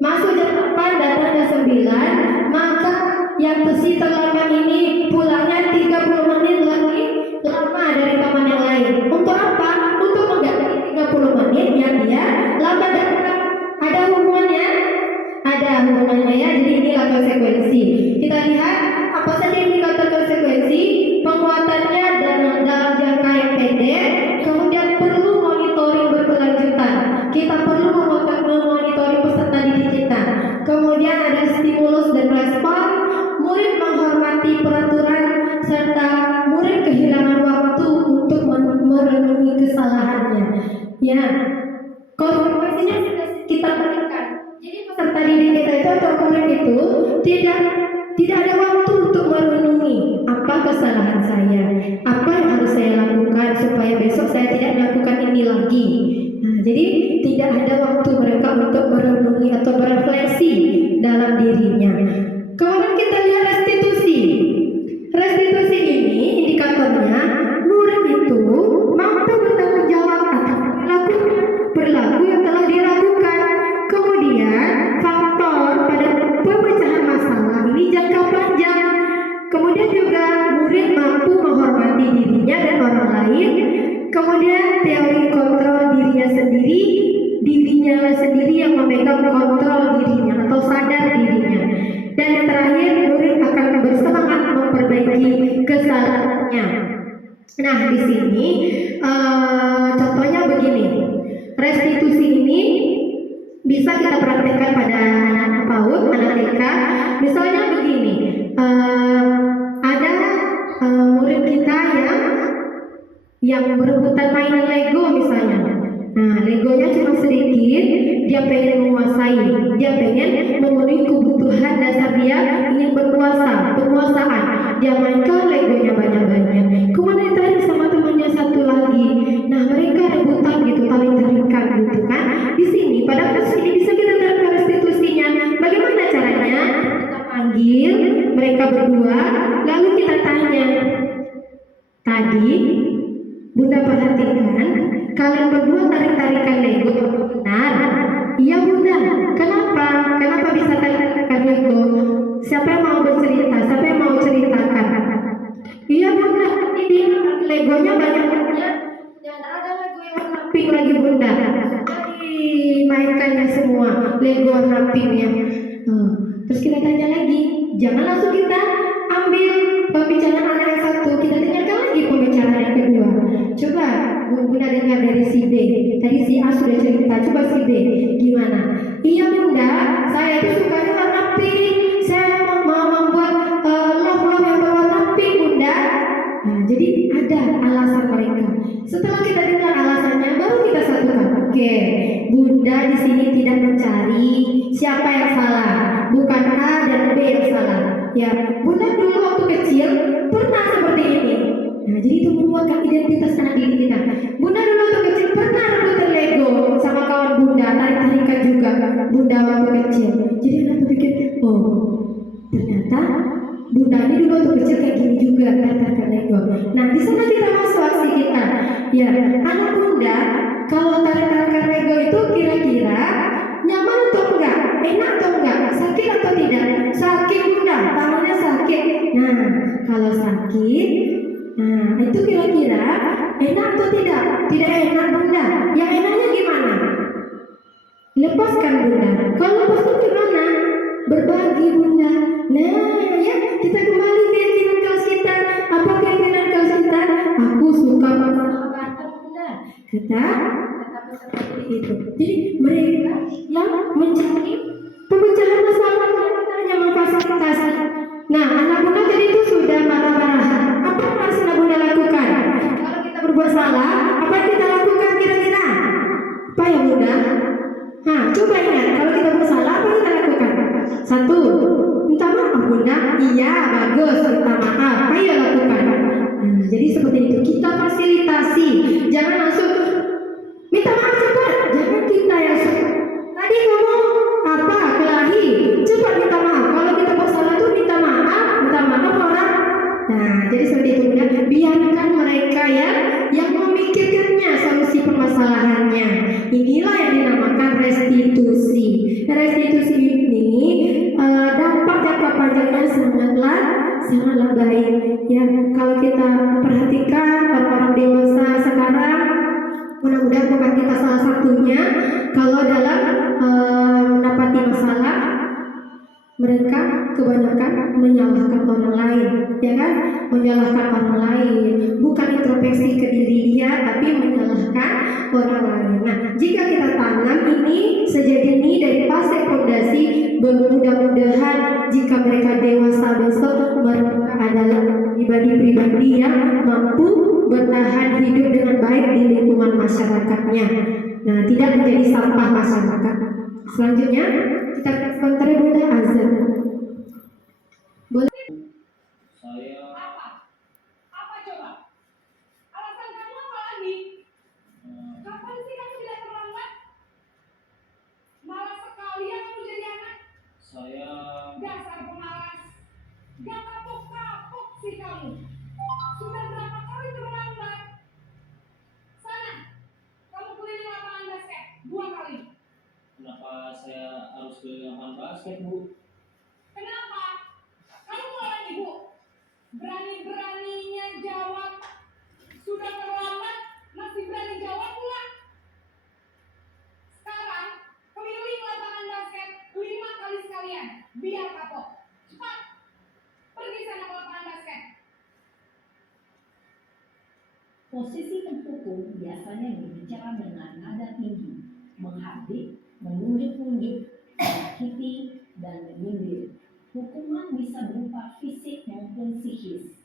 masuk jam 8 datang jam 9, maka yang terlambat ini pulangnya 30 menit lagi lama dari teman yang lain. Untuk apa? Untuk mengganti 30 menit yang dia lambat datang. Ada hubungannya? Ada hubungannya ya. Jadi inilah konsekuensi. Kita lihat apa saja indikator konsekuensi. Penguatannya dalam jangka yang pendek, kemudian perlu monitoring berkelanjutan. Kita perlu memonitoring peserta didik kita. Kemudian ada stimulus dan respon. Murid menghormati peraturan serta murid kehilangan waktu untuk merenungi kesalahannya. Ya, konsekuensinya sudah kita berikan. Jadi peserta didik kita itu atau murid itu tidak ada waktu untuk merenungi apa kesalahan saya, apa yang harus saya lakukan supaya besok saya tidak melakukan ini lagi. Nah, jadi tidak ada waktu mereka untuk merenungi atau berefleksi dalam dirinya. Kemudian kita lihat restitusi. Restitusi ini indikatornya murid itu kemudian juga murid mampu menghormati dirinya dan orang lain, kemudian teori kontrol dirinya sendiri yang memegang kontrol dirinya atau sadar dirinya, dan yang terakhir murid akan bersemangat memperbaiki kesalahannya. Nah, di sini contohnya begini, restitusi ini bisa kita praktekkan pada anak PAUD, anak TK. Misalnya begini, ada murid kita yang berebutan mainan Lego misalnya. Nah, Legonya cuma sedikit, dia pengen menguasai, dia pengen memenuhi kebutuhan dasar dia, ingin penguasaan. Dia mainkan Legonya banyak-banyak. Kemudian ditarik sama temannya satu lagi. Nah, mereka rebutan gitu, tarik-tarikan gitu kan. Di sini pada kasus ini bisa kita terapkan restitusinya. Bagaimana caranya? Kita panggil mereka berdua, lalu kita tanya, tadi Bunda perhatikan kalian berdua tarik-tarikan Lego, benar? Iya Bunda. Kenapa? Kenapa bisa tarik-tarikan Lego? Siapa yang mau bercerita? Siapa yang mau ceritakan? Iya Bunda, ini Legonya banyak-banyak. Dan ada Lego yang warna pink lagi Bunda. Jadi mainkannya semua Lego warna pinknya. Terus kita tanya lagi, jangan langsung kita ambil pembicaraan anak yang satu, kita dengarkan lagi pembicaraan yang kedua. Coba Bunda dengar dari si B. Tadi si A sudah cerita, coba si B gimana? Iya Bunda, saya itu sukanya warna pink. Saya mau membuat love yang berwarna pink Bunda. Nah, jadi ada alasan mereka. Setelah kita dengar alasannya, baru kita satukan. Oke, Bunda di sini tidak mencari siapa yang salah, bukan A dan B yang salah. Ya, Bunda dulu waktu kecil pernah seperti ini. Nah, jadi itu menguatkan identitas anak didik kita. Bunda dulu waktu kecil pernah rebutan Lego sama kawan Bunda, tarik-tarikan juga Bunda waktu kecil. Jadi anak berpikir, oh ternyata Bunda ini dulu waktu kecil kayak gini juga, tarik-tarikan Lego. Nah, di sana kita masuk aksi kita. Ya, anak Bunda kalau tarik-tarikan Lego itu kira-kira nyaman atau enggak? Enak atau enggak? Sakit atau tidak? Sakit Bunda, tangannya sakit. Nah, kalau sakit, nah itu kira-kira enak atau tidak? Tidak enak Bunda. Yang enaknya gimana? Lepaskan Bunda. Kalau lepas itu gimana? Berbagi Bunda. Nah ya, kita kembali ke keyakinan kelas kita. Apa keyakinan kelas kita? Aku suka persahabatan Bunda. Kata seperti itu. Jadi mereka yang mencari pemecahan masalah, kita hanya memfasilitasi. Nah, anak Bunda tadi itu sudah marah-marahan. Apa yang harus anak Bunda lakukan? Kalau kita berbuat salah, apa yang kita lakukan kira-kira? Apa ya Bunda? Nah, coba ingat, kalau kita bersalah, apa yang kita lakukan? Satu, minta maaf Bunda. Iya, bagus, minta maaf. Ayo lakukan. Nah, jadi seperti itu, kita fasilitasi. Jangan langsung minta maaf cepat. Jangan kita yang tadi ngomong apa kelahi, cepat minta maaf. Kalau kita bersalah tuh minta maaf orang. Nah, jadi seperti itu Bunda. Biarkan mereka yang memikirkannya solusi permasalahannya. Inilah yang dinamakan restitusi. Restitusi ini dampak jangka panjangnya sangatlah baik. Ya, kalau kita perhatikan orang-orang dewasa sekarang, mudah-mudahan bukan kita salah satunya, kalau dalam mendapati masalah mereka kebanyakan menyalahkan orang lain, ya kan? Menyalahkan orang lain, bukan introspeksi ke diri dia, tapi menyalahkan orang lain. Nah, jika kita tanam ini sejak dini dari fase fondasi, mudah-mudahan jika mereka dewasa besok, mereka adalah pribadi-pribadi yang mampu bertahan hidup dengan baik di lingkungan masyarakatnya. Nah, tidak menjadi sampah masyarakat. Selanjutnya kita komentar Bunda Azan. Boleh? Saya Apa coba? Alasan kamu apa lagi? Kapan sih kamu tidak terlambat? Malas sekali ya kamu jadi anak. saya Dasar pemalas. Gak kapok-kapok sih kamu. Sudah berapa kali terlambat? Sana, kamu keliling lapangan basket 2 kali. kenapa saya harus ke lapangan basket Bu? Kenapa? Kamu mau lawan ibu? Posisi penghukum biasanya berbicara dengan nada tinggi, menghardik, menunjuk-nunjuk, menyakiti, dan menyindir. Hukuman bisa berupa fisik maupun psikis.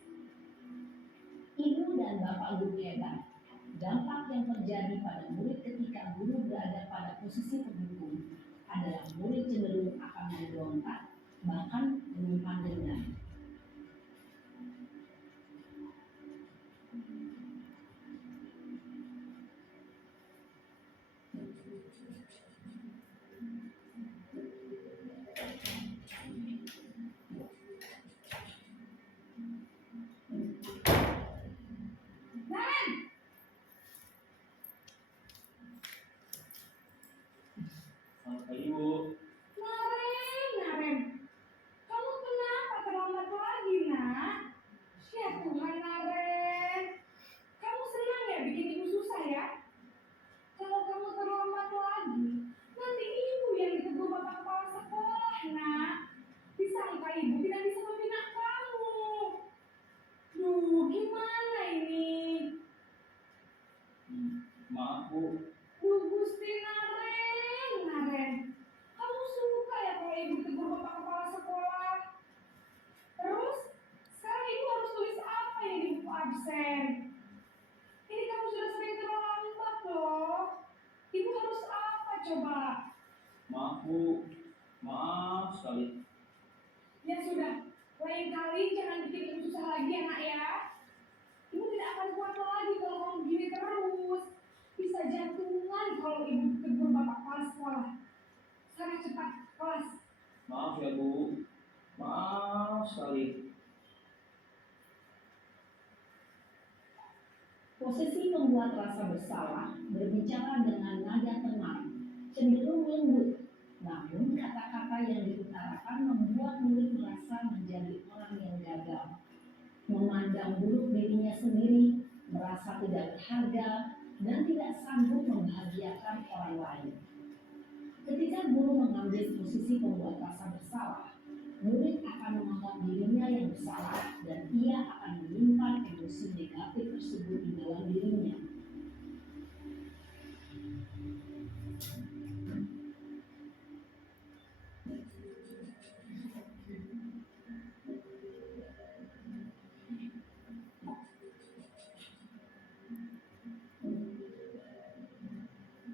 Ibu dan bapak guru hebat. Dampak yang terjadi pada murid ketika guru berada pada posisi penghukum adalah murid cenderung akan memberontak, bahkan menyimpan dendam. Selamat pagi, Bu. Naren, kamu kenapa terlambat lagi, nak? Ya Tuhan, Naren. Kamu senang ya bikin ibu susah ya? Kalau kamu terlambat lagi, nanti ibu yang ditegur bapak kepala sekolah, nak. Disangka ibu tidak bisa membina kamu. Duh, gimana ini? Maaf, Bu. Duh, Gusti Naren. Kamu suka ya kalau ibu ditegur bapak kepala sekolah? Terus, sekarang ibu harus tulis apa yang di buku absen? Ini kamu sudah sering terlambat loh. Ibu harus apa coba? Maaf, Bu. Maaf sekali. Ya sudah, lain kali jangan bikin ibu susah lagi ya nak ya. Ibu tidak akan kuat lagi kalau kamu begini terus. Bisa jantungan kalau ibu ditegur bapak kepala sekolah. Sana cepat, kelas. Maaf ya, Bu. Maaf sekali. Posisi membuat rasa bersalah berbicara dengan nada tenang, cenderung lembut. Namun kata-kata yang diutarakan membuat murid merasa menjadi orang yang gagal, memandang buruk dirinya sendiri, merasa tidak berharga, dan tidak sanggup membahagiakan orang lain. Ketika guru mengambil posisi pembuat rasa bersalah, murid akan menganggap dirinya yang bersalah dan ia akan menyimpan emosi negatif tersebut di dalam dirinya.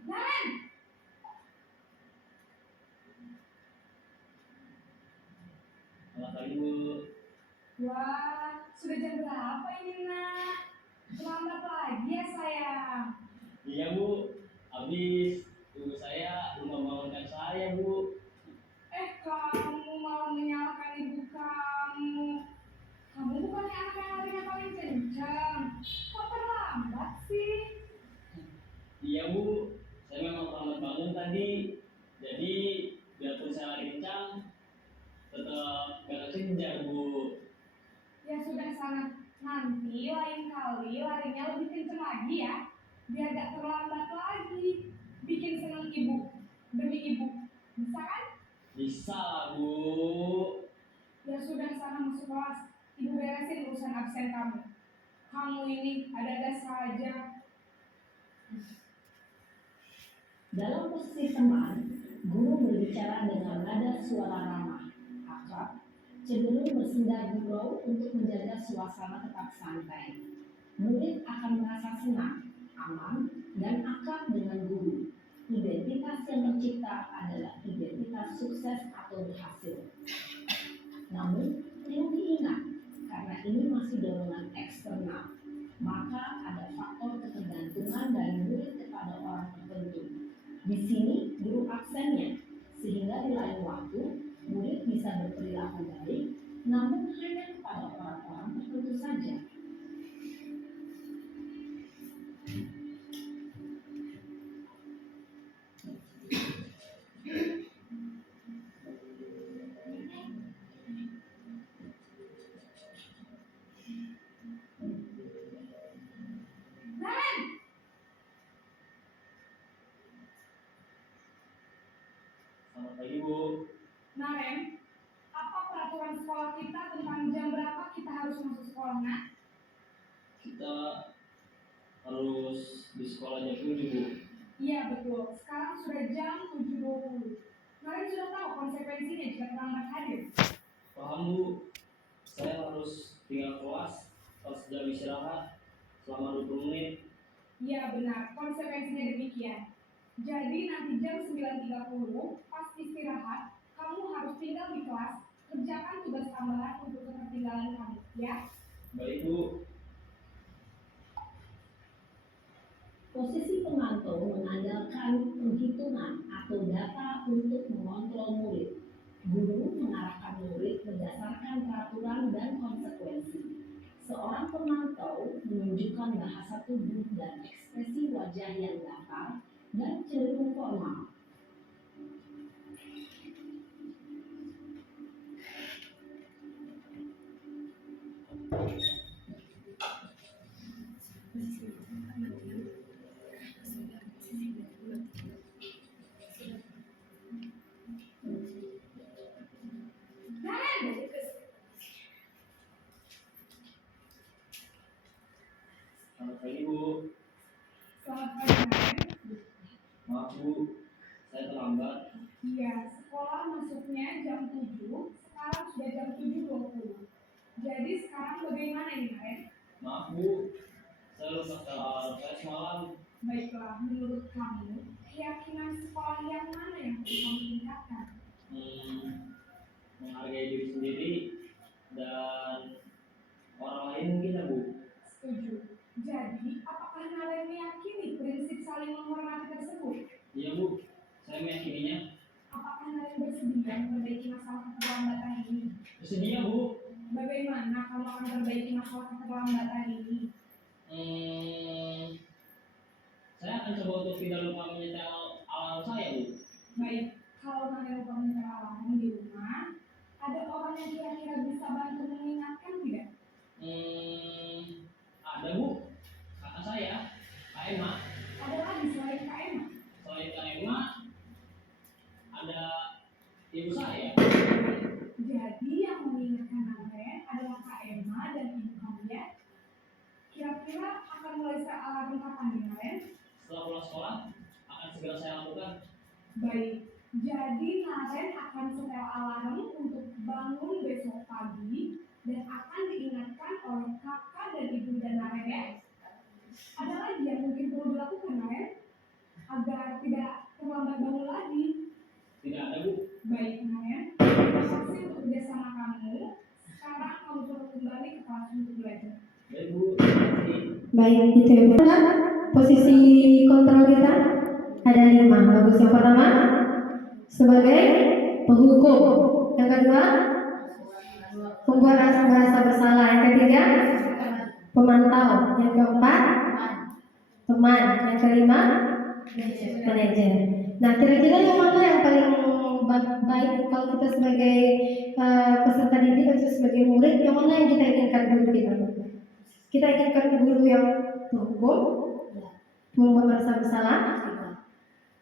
Naren, Selamat pagi, Bu. wah, sudah jam berapa ini nak? Terlambat lagi ya sayang. Iya, Bu. Habis ibu saya belum membangunkan saya, Bu. Kamu malah menyalahkan ibu kamu. Kamu bukannya anak yang larinya paling kencang. Kok terlambat sih? Iya, Bu. Saya memang terlambat bangun tadi. Jadi, biarpun saya lari kencang, tetap gak kejar, Bu. Ya sudah sana. Nanti lain kali larinya lebih kencang lagi ya. Biar gak terlambat lagi. Bikin senang ibu. Demi ibu. Bisa kan? Bisa lah, Bu. Ya sudah sana masuk kelas. Ibu beresin urusan absen kamu. Kamu ini ada-ada saja. Dalam posisi teman, guru berbicara dengan nada suara ramah, akrab, cenderung bersenda gurau untuk menjaga suasana tetap santai. Murid akan merasa senang, aman, dan akrab dengan guru. Identitas yang tercipta adalah identitas sukses atau berhasil. Namun, perlu diingat, karena ini masih dorongan eksternal, maka ada faktor ketergantungan dari murid kepada orang tertentu. Di sini guru absennya, sehingga di lain waktu murid bisa berperilaku baik, namun hanya kepada orang-orang tertentu saja. Naren, Selamat pagi, Bu. Naren, apa peraturan sekolah kita tentang jam berapa kita harus masuk sekolah nak? Kita harus di sekolah jam 7 Bu. Iya betul, sekarang sudah jam 7.20. Kalian sudah tahu konsekuensinya jika terlambat hadir? Paham Bu, saya harus tinggal kelas pas jam istirahat selama 20 menit. Iya benar, konsekuensinya demikian. Jadi nanti jam 9.30 pas istirahat, kamu harus tinggal di kelas, kerjakan tugas tambahan untuk ketertinggalan kamu, ya? Baik Bu. Posisi pemantau mengandalkan penghitungan atau data untuk mengontrol murid. Guru mengarahkan murid berdasarkan peraturan dan konsekuensi. Seorang pemantau menunjukkan bahasa tubuh dan ekspresi wajah yang datar dan cenderung formal. Selamat pagi Bu. Selamat pagi, Naren. Maaf Bu, saya terlambat. Iya, sekolah masuknya jam 7, sekarang sudah jam 7.20. Jadi sekarang bagaimana ini, Naren? Maaf Bu, saya lupa soal saya semalam. Baiklah, menurut kamu, keyakinan sekolah yang mana yang perlu kamu tingkatkan? Menghargai diri sendiri dan orang lain mungkin ya Bu. Setuju. Jadi, apakah Naren meyakini prinsip saling menghormati tersebut? Iya Bu, saya meyakininya. Apakah Naren bersedia memperbaiki masalah keterlambatan ini? Bersedia Bu. Bagaimana kamu akan memperbaiki masalah keterlambatan ini? Saya akan coba untuk tidak lupa menyetel alarm saya Bu. Baik, kalau Naren lupa menyetel alarm di rumah, ada orang yang kira-kira bisa bantu mengingatkan tidak? Ada Bu, kakak saya, Kak Emma. Ada lagi selain Kak Emma? Selain Kak Emma, ada ibu saya. Jadi yang mengingatkan Naren adalah Kak Emma dan ibu kamu ya? Kira-kira akan mulai set alarm kapan nih Naren? Setelah pulang sekolah, akan segera saya lakukan. Baik, jadi Naren akan setel alarm untuk bangun besok pagi dan akan diingatkan oleh kakak dan ibu dan Naren ya? Ada lagi yang mungkin perlu dilakukan Naren? Agar tidak terlambat bangun lagi. Tidak ada Bu. Baik Naren, terima kasih untuk kerjasama kamu. Sekarang kamu perlu kembali ke kelas untuk belajar. Baik Bu, terima kasih. Baik, itu ya Bu. Posisi kontrol kita ada 5. Bagus. Yang pertama sebagai penghukum, yang kedua pembuat merasa bersalah, yang ketiga pemantau, yang keempat teman, yang kelima manajer. Nah, kira-kira yang mana yang paling baik kalau kita sebagai peserta didik atau sebagai murid, yang mana yang kita inginkan guru kita? Kita inginkan guru yang penghukum, membuat merasa bersalah,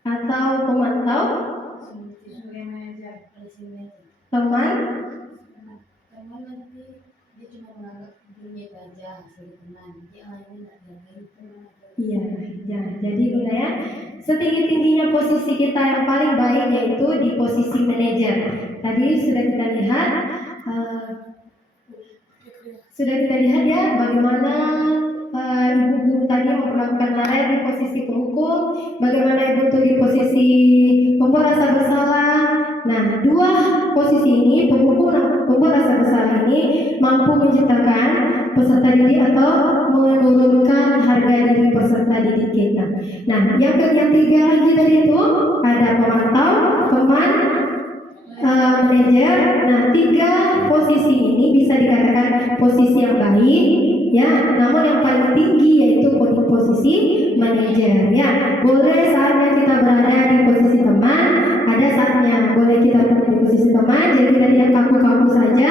atau pemantau, teman, nanti dia cuma menganggap gurunya itu aja sebagai teman, dia lainnya nggak dihargai. iya, ya. Jadi kita ya, setinggi-tingginya posisi kita yang paling baik yaitu di posisi manajer. Tadi sudah kita lihat, ya bagaimana ibu guru tadi memperlakukan Naren di posisi penghukum, bagaimana ibu tuh di posisi pembuat rasa bersalah. Nah, dua posisi ini, penghukum dan pembuat rasa bersalah ini mampu menciptakan peserta didik atau menurunkan harga diri peserta didik kita. Nah, yang ketiga lagi tadi itu ada pemantau, teman, manajer. Nah, 3 posisi ini bisa dikatakan posisi yang baik, ya. Namun yang paling tinggi yaitu posisi manajer, ya. Boleh saatnya kita berada di posisi teman, ada saatnya boleh kita berada di posisi teman, jadi kita tidak kaku-kaku saja.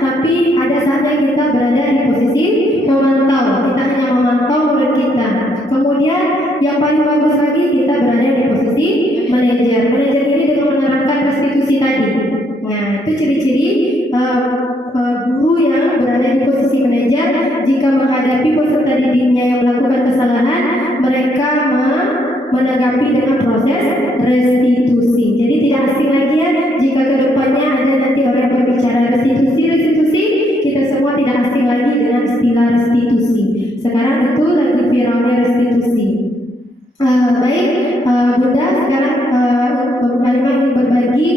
Tapi ada saatnya kita berada di posisi pemantau, kita hanya memantau murid kita. Kemudian yang paling bagus lagi kita berada di posisi manajer. Manajer ini dengan menerapkan restitusi tadi. Nah, itu ciri-ciri guru yang berada di posisi manajer. Jika jika menghadapi peserta didiknya yang melakukan kesalahan, mereka menanggapi dengan proses restitusi. Jadi tidak asing lagi ya, jika kedepannya ada nanti orang yang berbicara restitusi, kita semua tidak asing lagi dengan istilah restitusi. Sekarang itu lagi viralnya restitusi. Baik, Bunda, sekarang Bunda Halimah ingin berbagi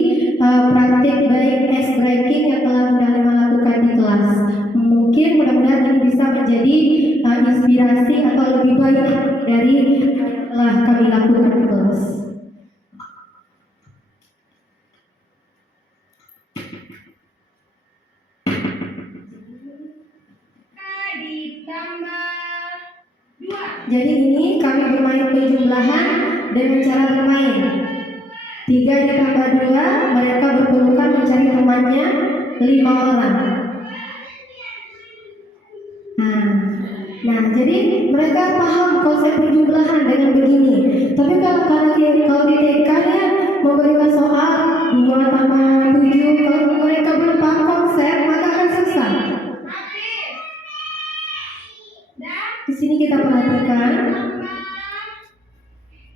praktik baik ice breaking yang telah Bunda Halimah lakukan di kelas. Mungkin mudah-mudahan ini bisa menjadi inspirasi atau lebih baik dari yang telah kami lakukan di kelas. Ditambah 2. Jadi ini kami bermain penjumlahan dengan cara bermain 3 ditambah 2, mereka berpelukan mencari temannya 5 orang. Nah, jadi mereka paham konsep penjumlahan dengan begini. Tapi kalau di TK ya memberikan soal 2 tambah 7, kalau mereka belum paham konsep maka akan susah. Di sini kita perhatikan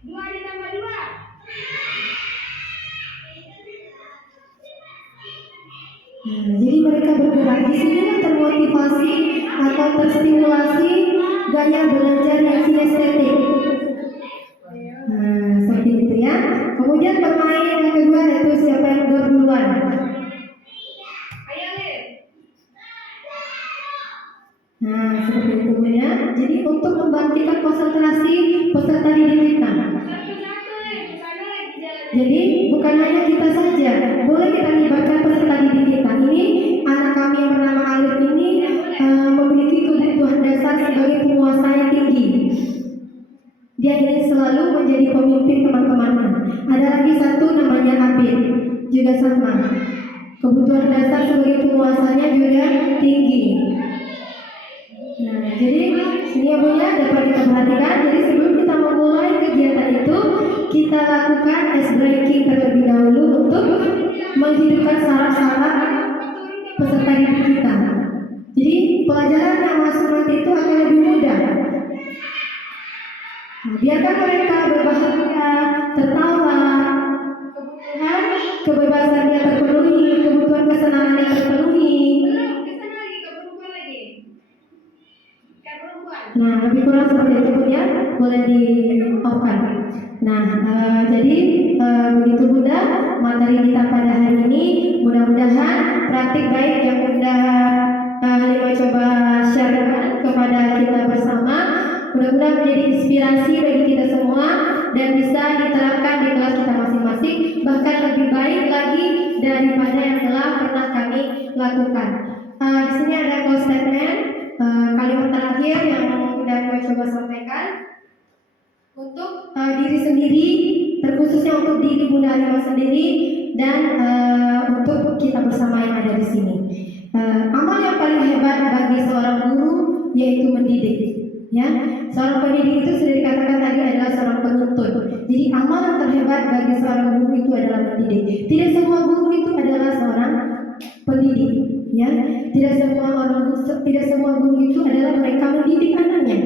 2 ditambah 2. Jadi mereka bergerak di sini termotivasi atau terstimulasi gaya belajar yang sinestetik. Seperti itu ya. Kemudian bermain yang kedua yaitu siapa yang duluan. Ayo, Lid. Seperti itu ya. Jadi untuk membangkitkan konsentrasi peserta didik kita. Satu-satu, Lid. Sana lagi jalan. Jadi bukan hanya kita saja, boleh kita libatkan peserta didik kita. Ini anak kami yang bernama Alif ini memiliki kebutuhan dasar sebagai penguasa yang tinggi. Dia ingin selalu menjadi pemimpin teman-temannya. Ada lagi satu namanya Abid, juga sama. Kebutuhan dasar sebagai penguasanya juga tinggi. Nah, jadi sini ya Bunda dapat kita perhatikan. Jadi sebelum kita memulai kegiatan itu, kita lakukan ice breaking terlebih dahulu untuk menghidupkan saraf-saraf peserta didik kita. Jadi pelajaran yang masuk nanti itu akan lebih mudah. Biarkan mereka berbahagia, tertawa, kebebasannya terpenuhi, kebutuhan kesenangannya terpenuhi. Kesana lagi ke perempuan lagi. Ke perempuan. Nah, lebih kurang seperti itu Bunda ya, boleh di-off-kan. Nah, jadi begitu Bunda materi kita pada hari ini. Mudah-mudahan praktik baik yang Bunda Halimah coba sharekan kepada kita bersama, mudah-mudahan menjadi inspirasi bagi kita semua dan bisa diterapkan di kelas kita masing-masing, bahkan lebih baik lagi daripada yang telah pernah kami lakukan. Di sini ada close statement, kalimat terakhir yang Bunda Halimah coba sampaikan untuk diri sendiri, terkhususnya untuk diri Bunda Halimah sendiri dan untuk kita bersama yang ada di sini. Amal yang paling hebat bagi seorang guru yaitu mendidik. Ya, seorang pendidik itu sudah dikatakan tadi adalah seorang penuntun. Jadi amal yang terhebat bagi seorang guru itu adalah mendidik. Tidak semua guru itu adalah seorang pendidik. Ya, tidak semua guru itu adalah mereka mendidik anaknya.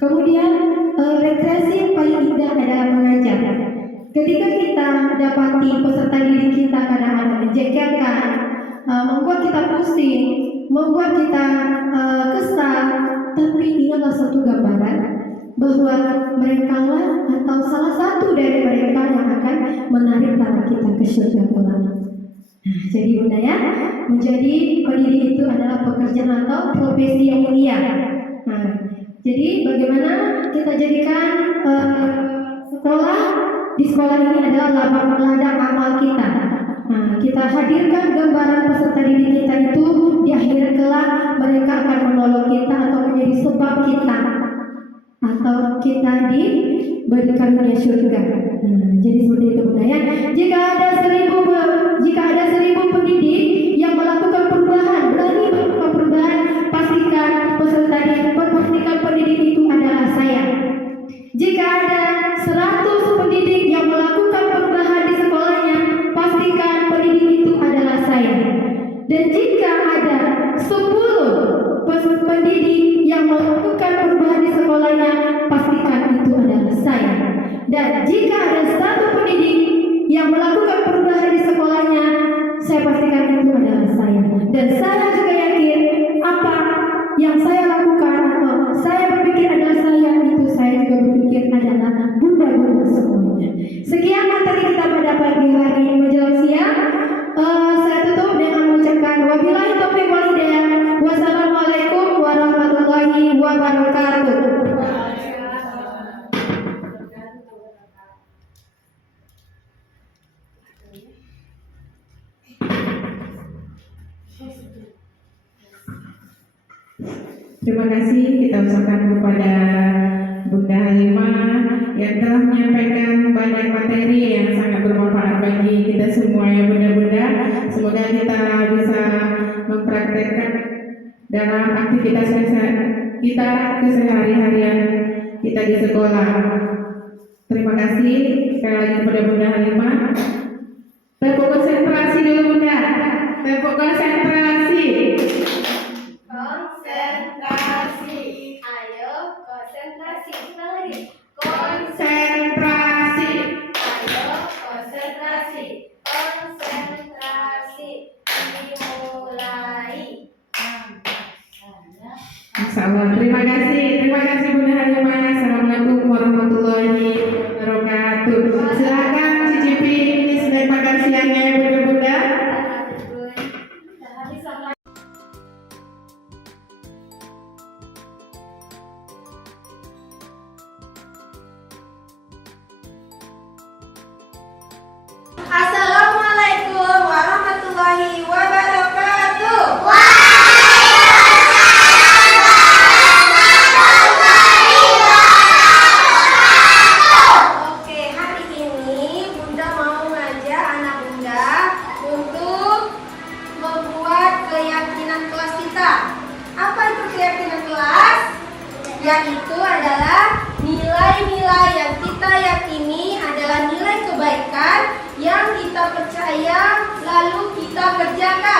Kemudian rekreasi yang paling indah adalah mengajar. Ketika kita dapati peserta didik kita kadang-kadang menjengkelkan, membuat kita pusing, membuat kita kesal, tapi ingatlah satu gambaran bahwa mereka lah atau salah satu dari mereka yang akan menarik tangan kita ke surga kelak. Jadi Bunda ya, menjadi pendidik itu adalah pekerjaan atau profesi yang mulia. Jadi bagaimana kita jadikan di sekolah ini adalah ladang amal kita. Kita hadirkan gambaran peserta didik kita itu di akhir kelak mereka akan menolong kita atau menjadi sebab kita atau kita diberikan dunia surga. Jadi seperti itu Bunda ya. Jika ada 1000 pendidik yang melakukan perubahan, berani melakukan perubahan, pastikan pendidik itu adalah saya. Jika ada 100 pendidik yang melakukan perubahan di sekolahnya, pastikan pendidik itu adalah saya. Dan jika ada 10 pendidik yang melakukan perubahan di sekolahnya, pastikan itu adalah saya. Dan jika ada satu pendidik yang melakukan perubahan di sekolahnya, saya pastikan itu adalah saya. Dan saya juga yakin apa yang saya lakukan atau saya berpikir adalah saya, itu saya juga berpikir adalah bunda-bunda semuanya. Sekian materi kita pada pagi hari ini menjelang siang. Saya tutup dengan mengucapkan wabillahi taufiq wal hidayah. Wassalamualaikum warahmatullahi wabarakatuh. Terima kasih kita ucapkan kepada Bunda Halimah yang telah menyampaikan banyak materi yang sangat bermanfaat bagi kita semua ya bunda-bunda. Semoga kita bisa mempraktekkan dalam aktivitas kita kesehari-harian kita di sekolah. Terima kasih sekali lagi kepada Bunda Halimah. Tepuk konsentrasi dulu Bunda. Tepuk konsentrasi. Konsentrasi. Ayo konsentrasi. Ulang lagi. Konsentrasi. Ayo konsentrasi. Konsentrasi. Dimulai. Masya Allah, terima kasih Bunda Halimah. Assalamualaikum warahmatullahi wabarakatuh. Silakan cicipi ini snack makan siangnya ya bunda-bunda. Assalamualaikum warahmatullahi wabarakatuh. Oke, hari ini Bunda mau ngajak anak Bunda untuk membuat keyakinan kelas kita. Apa itu keyakinan kelas? Yaitu adalah nilai-nilai yang kita yakini adalah nilai kebaikan yang kita percaya lalu kita kerjakan.